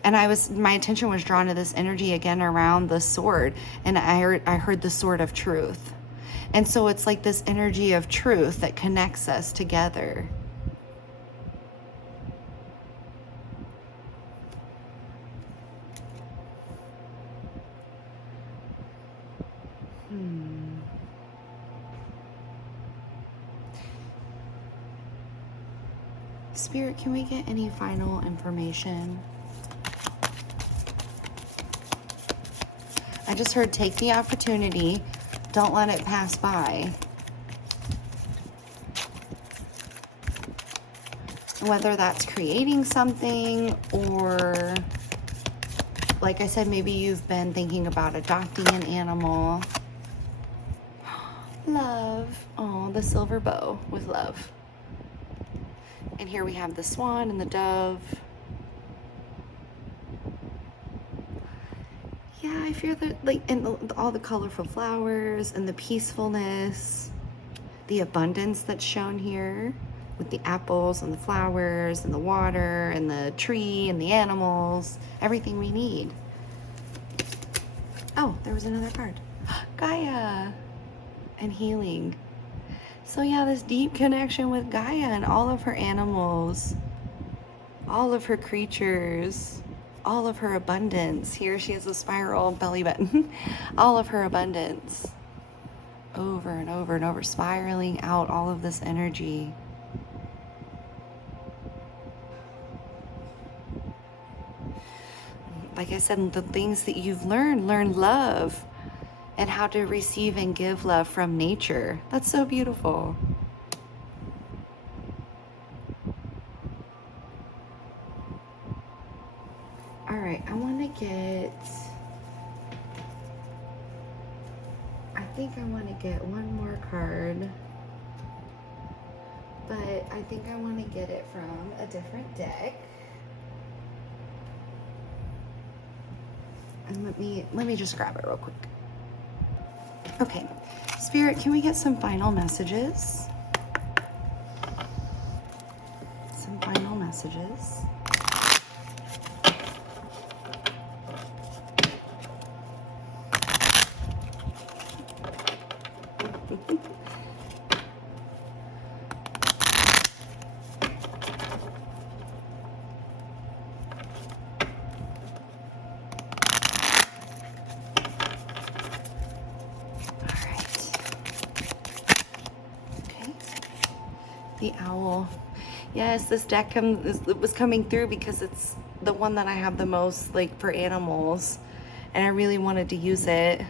And my attention was drawn to this energy again around the sword, and I heard the sword of truth. And so it's like this energy of truth that connects us together. Spirit, can we get any final information? I just heard take the opportunity. Don't let it pass by. Whether that's creating something or, like I said, maybe you've been thinking about adopting an animal. Love. Oh, the silver bow with love. And here we have the swan and the dove. Yeah, I feel that, like, and all the colorful flowers and the peacefulness, the abundance that's shown here with the apples and the flowers and the water and the tree and the animals, everything we need. Oh, there was another card. Gaia and healing. So yeah, this deep connection with Gaia and all of her animals, all of her creatures, all of her abundance. Here she has a spiral belly button. All of her abundance. Over and over and over, spiraling out all of this energy. Like I said, the things that you've learn love and how to receive and give love from nature. That's so beautiful. All right, I want to get, I think I want to get one more card, but I think I want to get it from a different deck. And let me just grab it real quick. Okay, Spirit, can we get some final messages? Some final messages. The owl. Yes, this deck was coming through because it's the one that I have the most, like, for animals, and I really wanted to use it.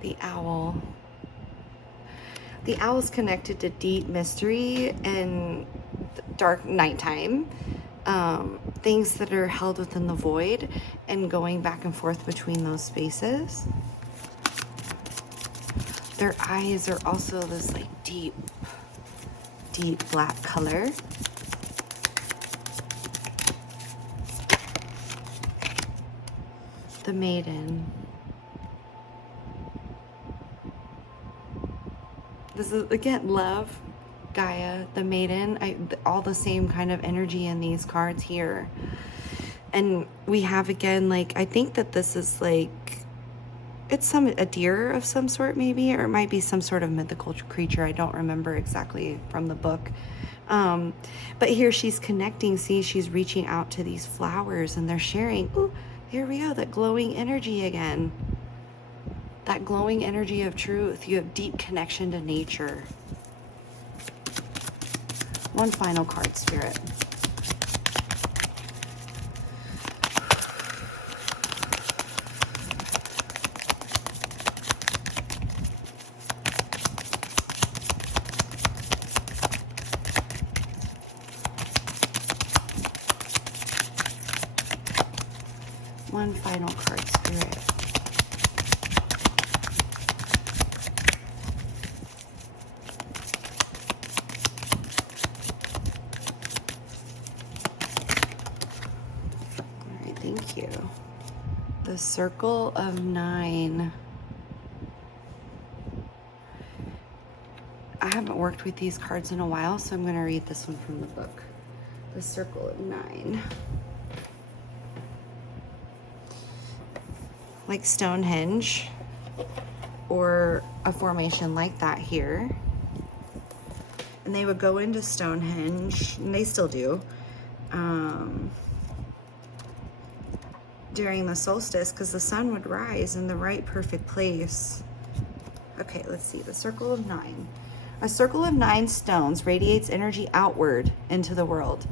The owl. The owl is connected to deep mystery and dark nighttime, things that are held within the void and going back and forth between those spaces. Their eyes are also this, like, deep black color. The maiden. This is, again, love, Gaia, the maiden, all the same kind of energy in these cards here. And we have, again, like, I think that this is, like, it's a deer of some sort, maybe, or it might be some sort of mythical creature. I don't remember exactly from the book. But here she's connecting. See, she's reaching out to these flowers and they're sharing. Ooh, here we go, that glowing energy again. That glowing energy of truth. You have deep connection to nature. One final card, Spirit. One final card, Spirit. All right, thank you. The Circle of Nine. I haven't worked with these cards in a while, so I'm going to read this one from the book. The Circle of Nine. Like Stonehenge, or a formation like that here. And they would go into Stonehenge, and they still do, during the solstice, because the sun would rise in the right perfect place. Okay, let's see, the Circle of Nine. A circle of 9 stones radiates energy outward into the world.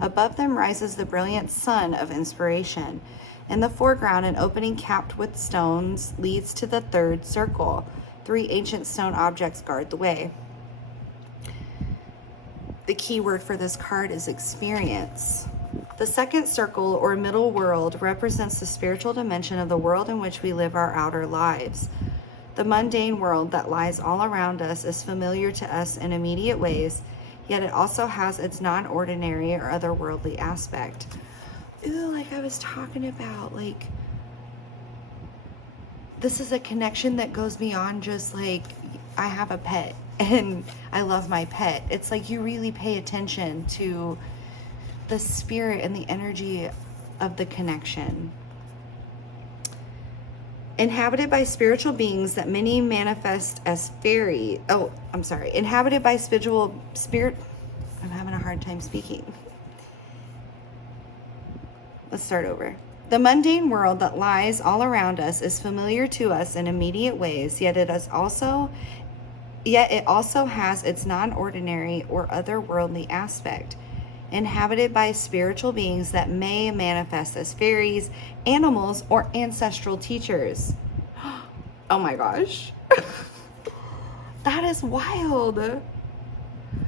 Above them rises the brilliant sun of inspiration. In the foreground, an opening capped with stones leads to the 3rd circle. 3 ancient stone objects guard the way. The key word for this card is experience. The 2nd circle, or middle world, represents the spiritual dimension of the world in which we live our outer lives. The mundane world that lies all around us is familiar to us in immediate ways, yet it also has its non-ordinary or otherworldly aspect. ooh, like I was talking about, like, this is a connection that goes beyond just like, I have a pet and I love my pet. It's like you really pay attention to the spirit and the energy of the connection. Inhabited by spiritual beings that many manifest as fairy. Oh, I'm sorry. Inhabited by spirit. I'm having a hard time speaking. Let's start over. The mundane world that lies all around us is familiar to us in immediate ways, yet it also has its non-ordinary or otherworldly aspect. Inhabited by spiritual beings that may manifest as fairies, animals, or ancestral teachers. Oh my gosh. That is wild.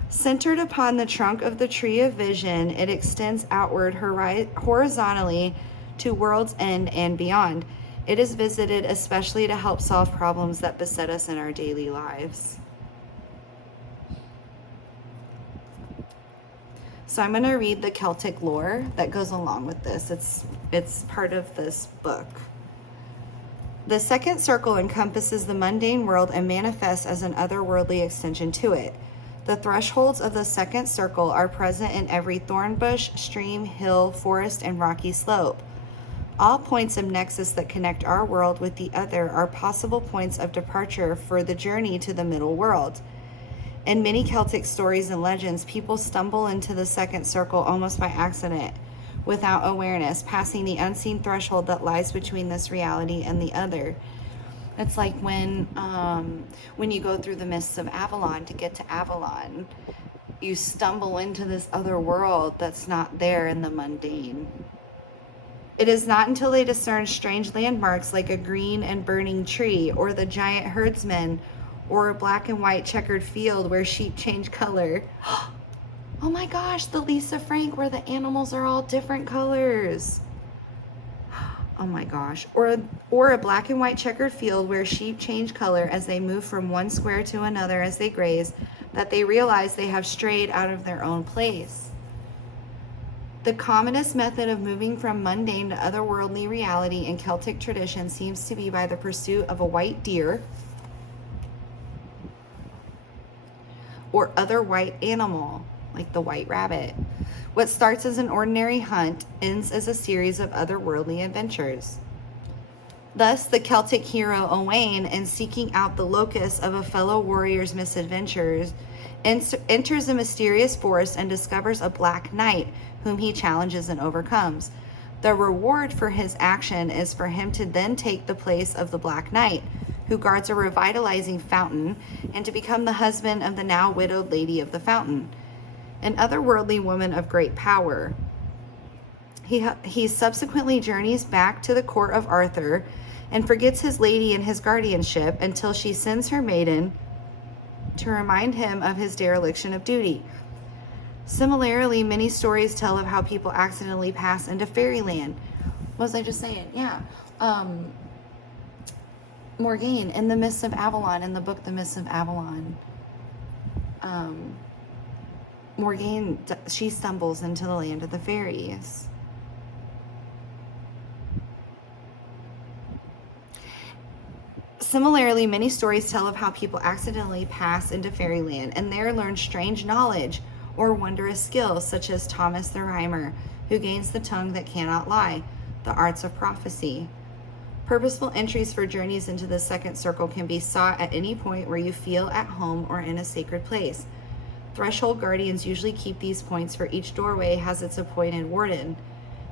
Centered upon the trunk of the tree of vision, it extends outward horizontally to world's end and beyond. It is visited especially to help solve problems that beset us in our daily lives. So I'm going to read the Celtic lore that goes along with this. It's part of this book. The second circle encompasses the mundane world and manifests as an otherworldly extension to it. The thresholds of the second circle are present in every thorn bush, stream, hill, forest, and rocky slope. All points of nexus that connect our world with the other are possible points of departure for the journey to the middle world. In many Celtic stories and legends, people stumble into the second circle almost by accident, without awareness, passing the unseen threshold that lies between this reality and the other. It's like when you go through the mists of Avalon to get to Avalon, you stumble into this other world that's not there in the mundane. It is not until they discern strange landmarks like a green and burning tree, or the giant herdsman, or a black and white checkered field where sheep change color. Oh my gosh, the Lisa Frank where the animals are all different colors. Oh my gosh. Or a black and white checkered field where sheep change color as they move from one square to another as they graze, that they realize they have strayed out of their own place. The commonest method of moving from mundane to otherworldly reality in Celtic tradition seems to be by the pursuit of a white deer or other white animal, like the white rabbit. What starts as an ordinary hunt ends as a series of otherworldly adventures. Thus, the Celtic hero Owain, in seeking out the locus of a fellow warrior's misadventures, enters a mysterious forest and discovers a black knight whom he challenges and overcomes. The reward for his action is for him to then take the place of the Black Knight, who guards a revitalizing fountain, and to become the husband of the now widowed Lady of the Fountain, an otherworldly woman of great power. He subsequently journeys back to the court of Arthur and forgets his lady and his guardianship until she sends her maiden to remind him of his dereliction of duty. Similarly, many stories tell of how people accidentally pass into fairyland. What was I just saying? Yeah. Morgane in The Mists of Avalon, in the book The Mists of Avalon. Morgane, she stumbles into the land of the fairies. Similarly, many stories tell of how people accidentally pass into fairyland and there learn strange knowledge or wondrous skills, such as Thomas the Rhymer, who gains the tongue that cannot lie, the arts of prophecy. Purposeful entries for journeys into the second circle can be sought at any point where you feel at home or in a sacred place. Threshold guardians usually keep these points, for each doorway has its appointed warden.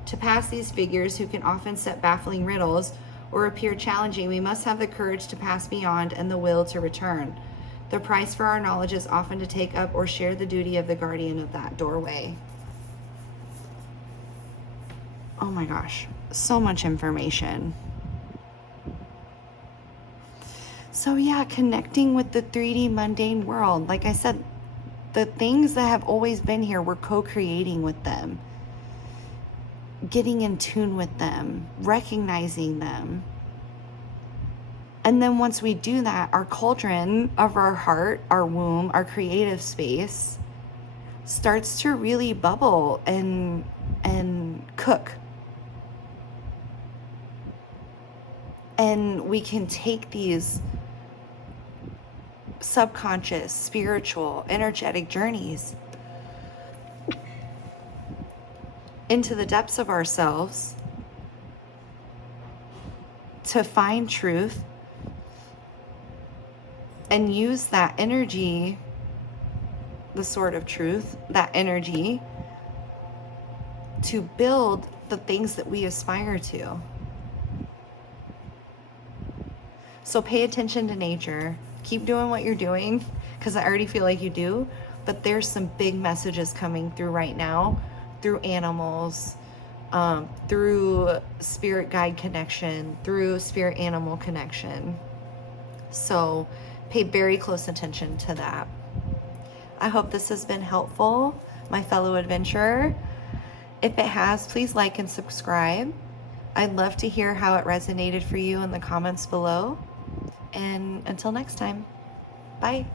To pass these figures, who can often set baffling riddles or appear challenging, we must have the courage to pass beyond and the will to return. The price for our knowledge is often to take up or share the duty of the guardian of that doorway. Oh my gosh, so much information. So yeah, connecting with the 3D mundane world. Like I said, the things that have always been here, we're co-creating with them. Getting in tune with them, recognizing them. And then once we do that, our cauldron of our heart, our womb, our creative space starts to really bubble and cook And we can take these subconscious, spiritual, energetic journeys into the depths of ourselves to find truth and use that energy, the sword of truth, that energy to build the things that we aspire to. So pay attention to nature. Keep doing what you're doing, because I already feel like you do, but there's some big messages coming through right now through animals, through spirit guide connection, through spirit animal connection. So pay very close attention to that. I hope this has been helpful, my fellow adventurer. If it has, please like and subscribe. I'd love to hear how it resonated for you in the comments below. And until next time, bye.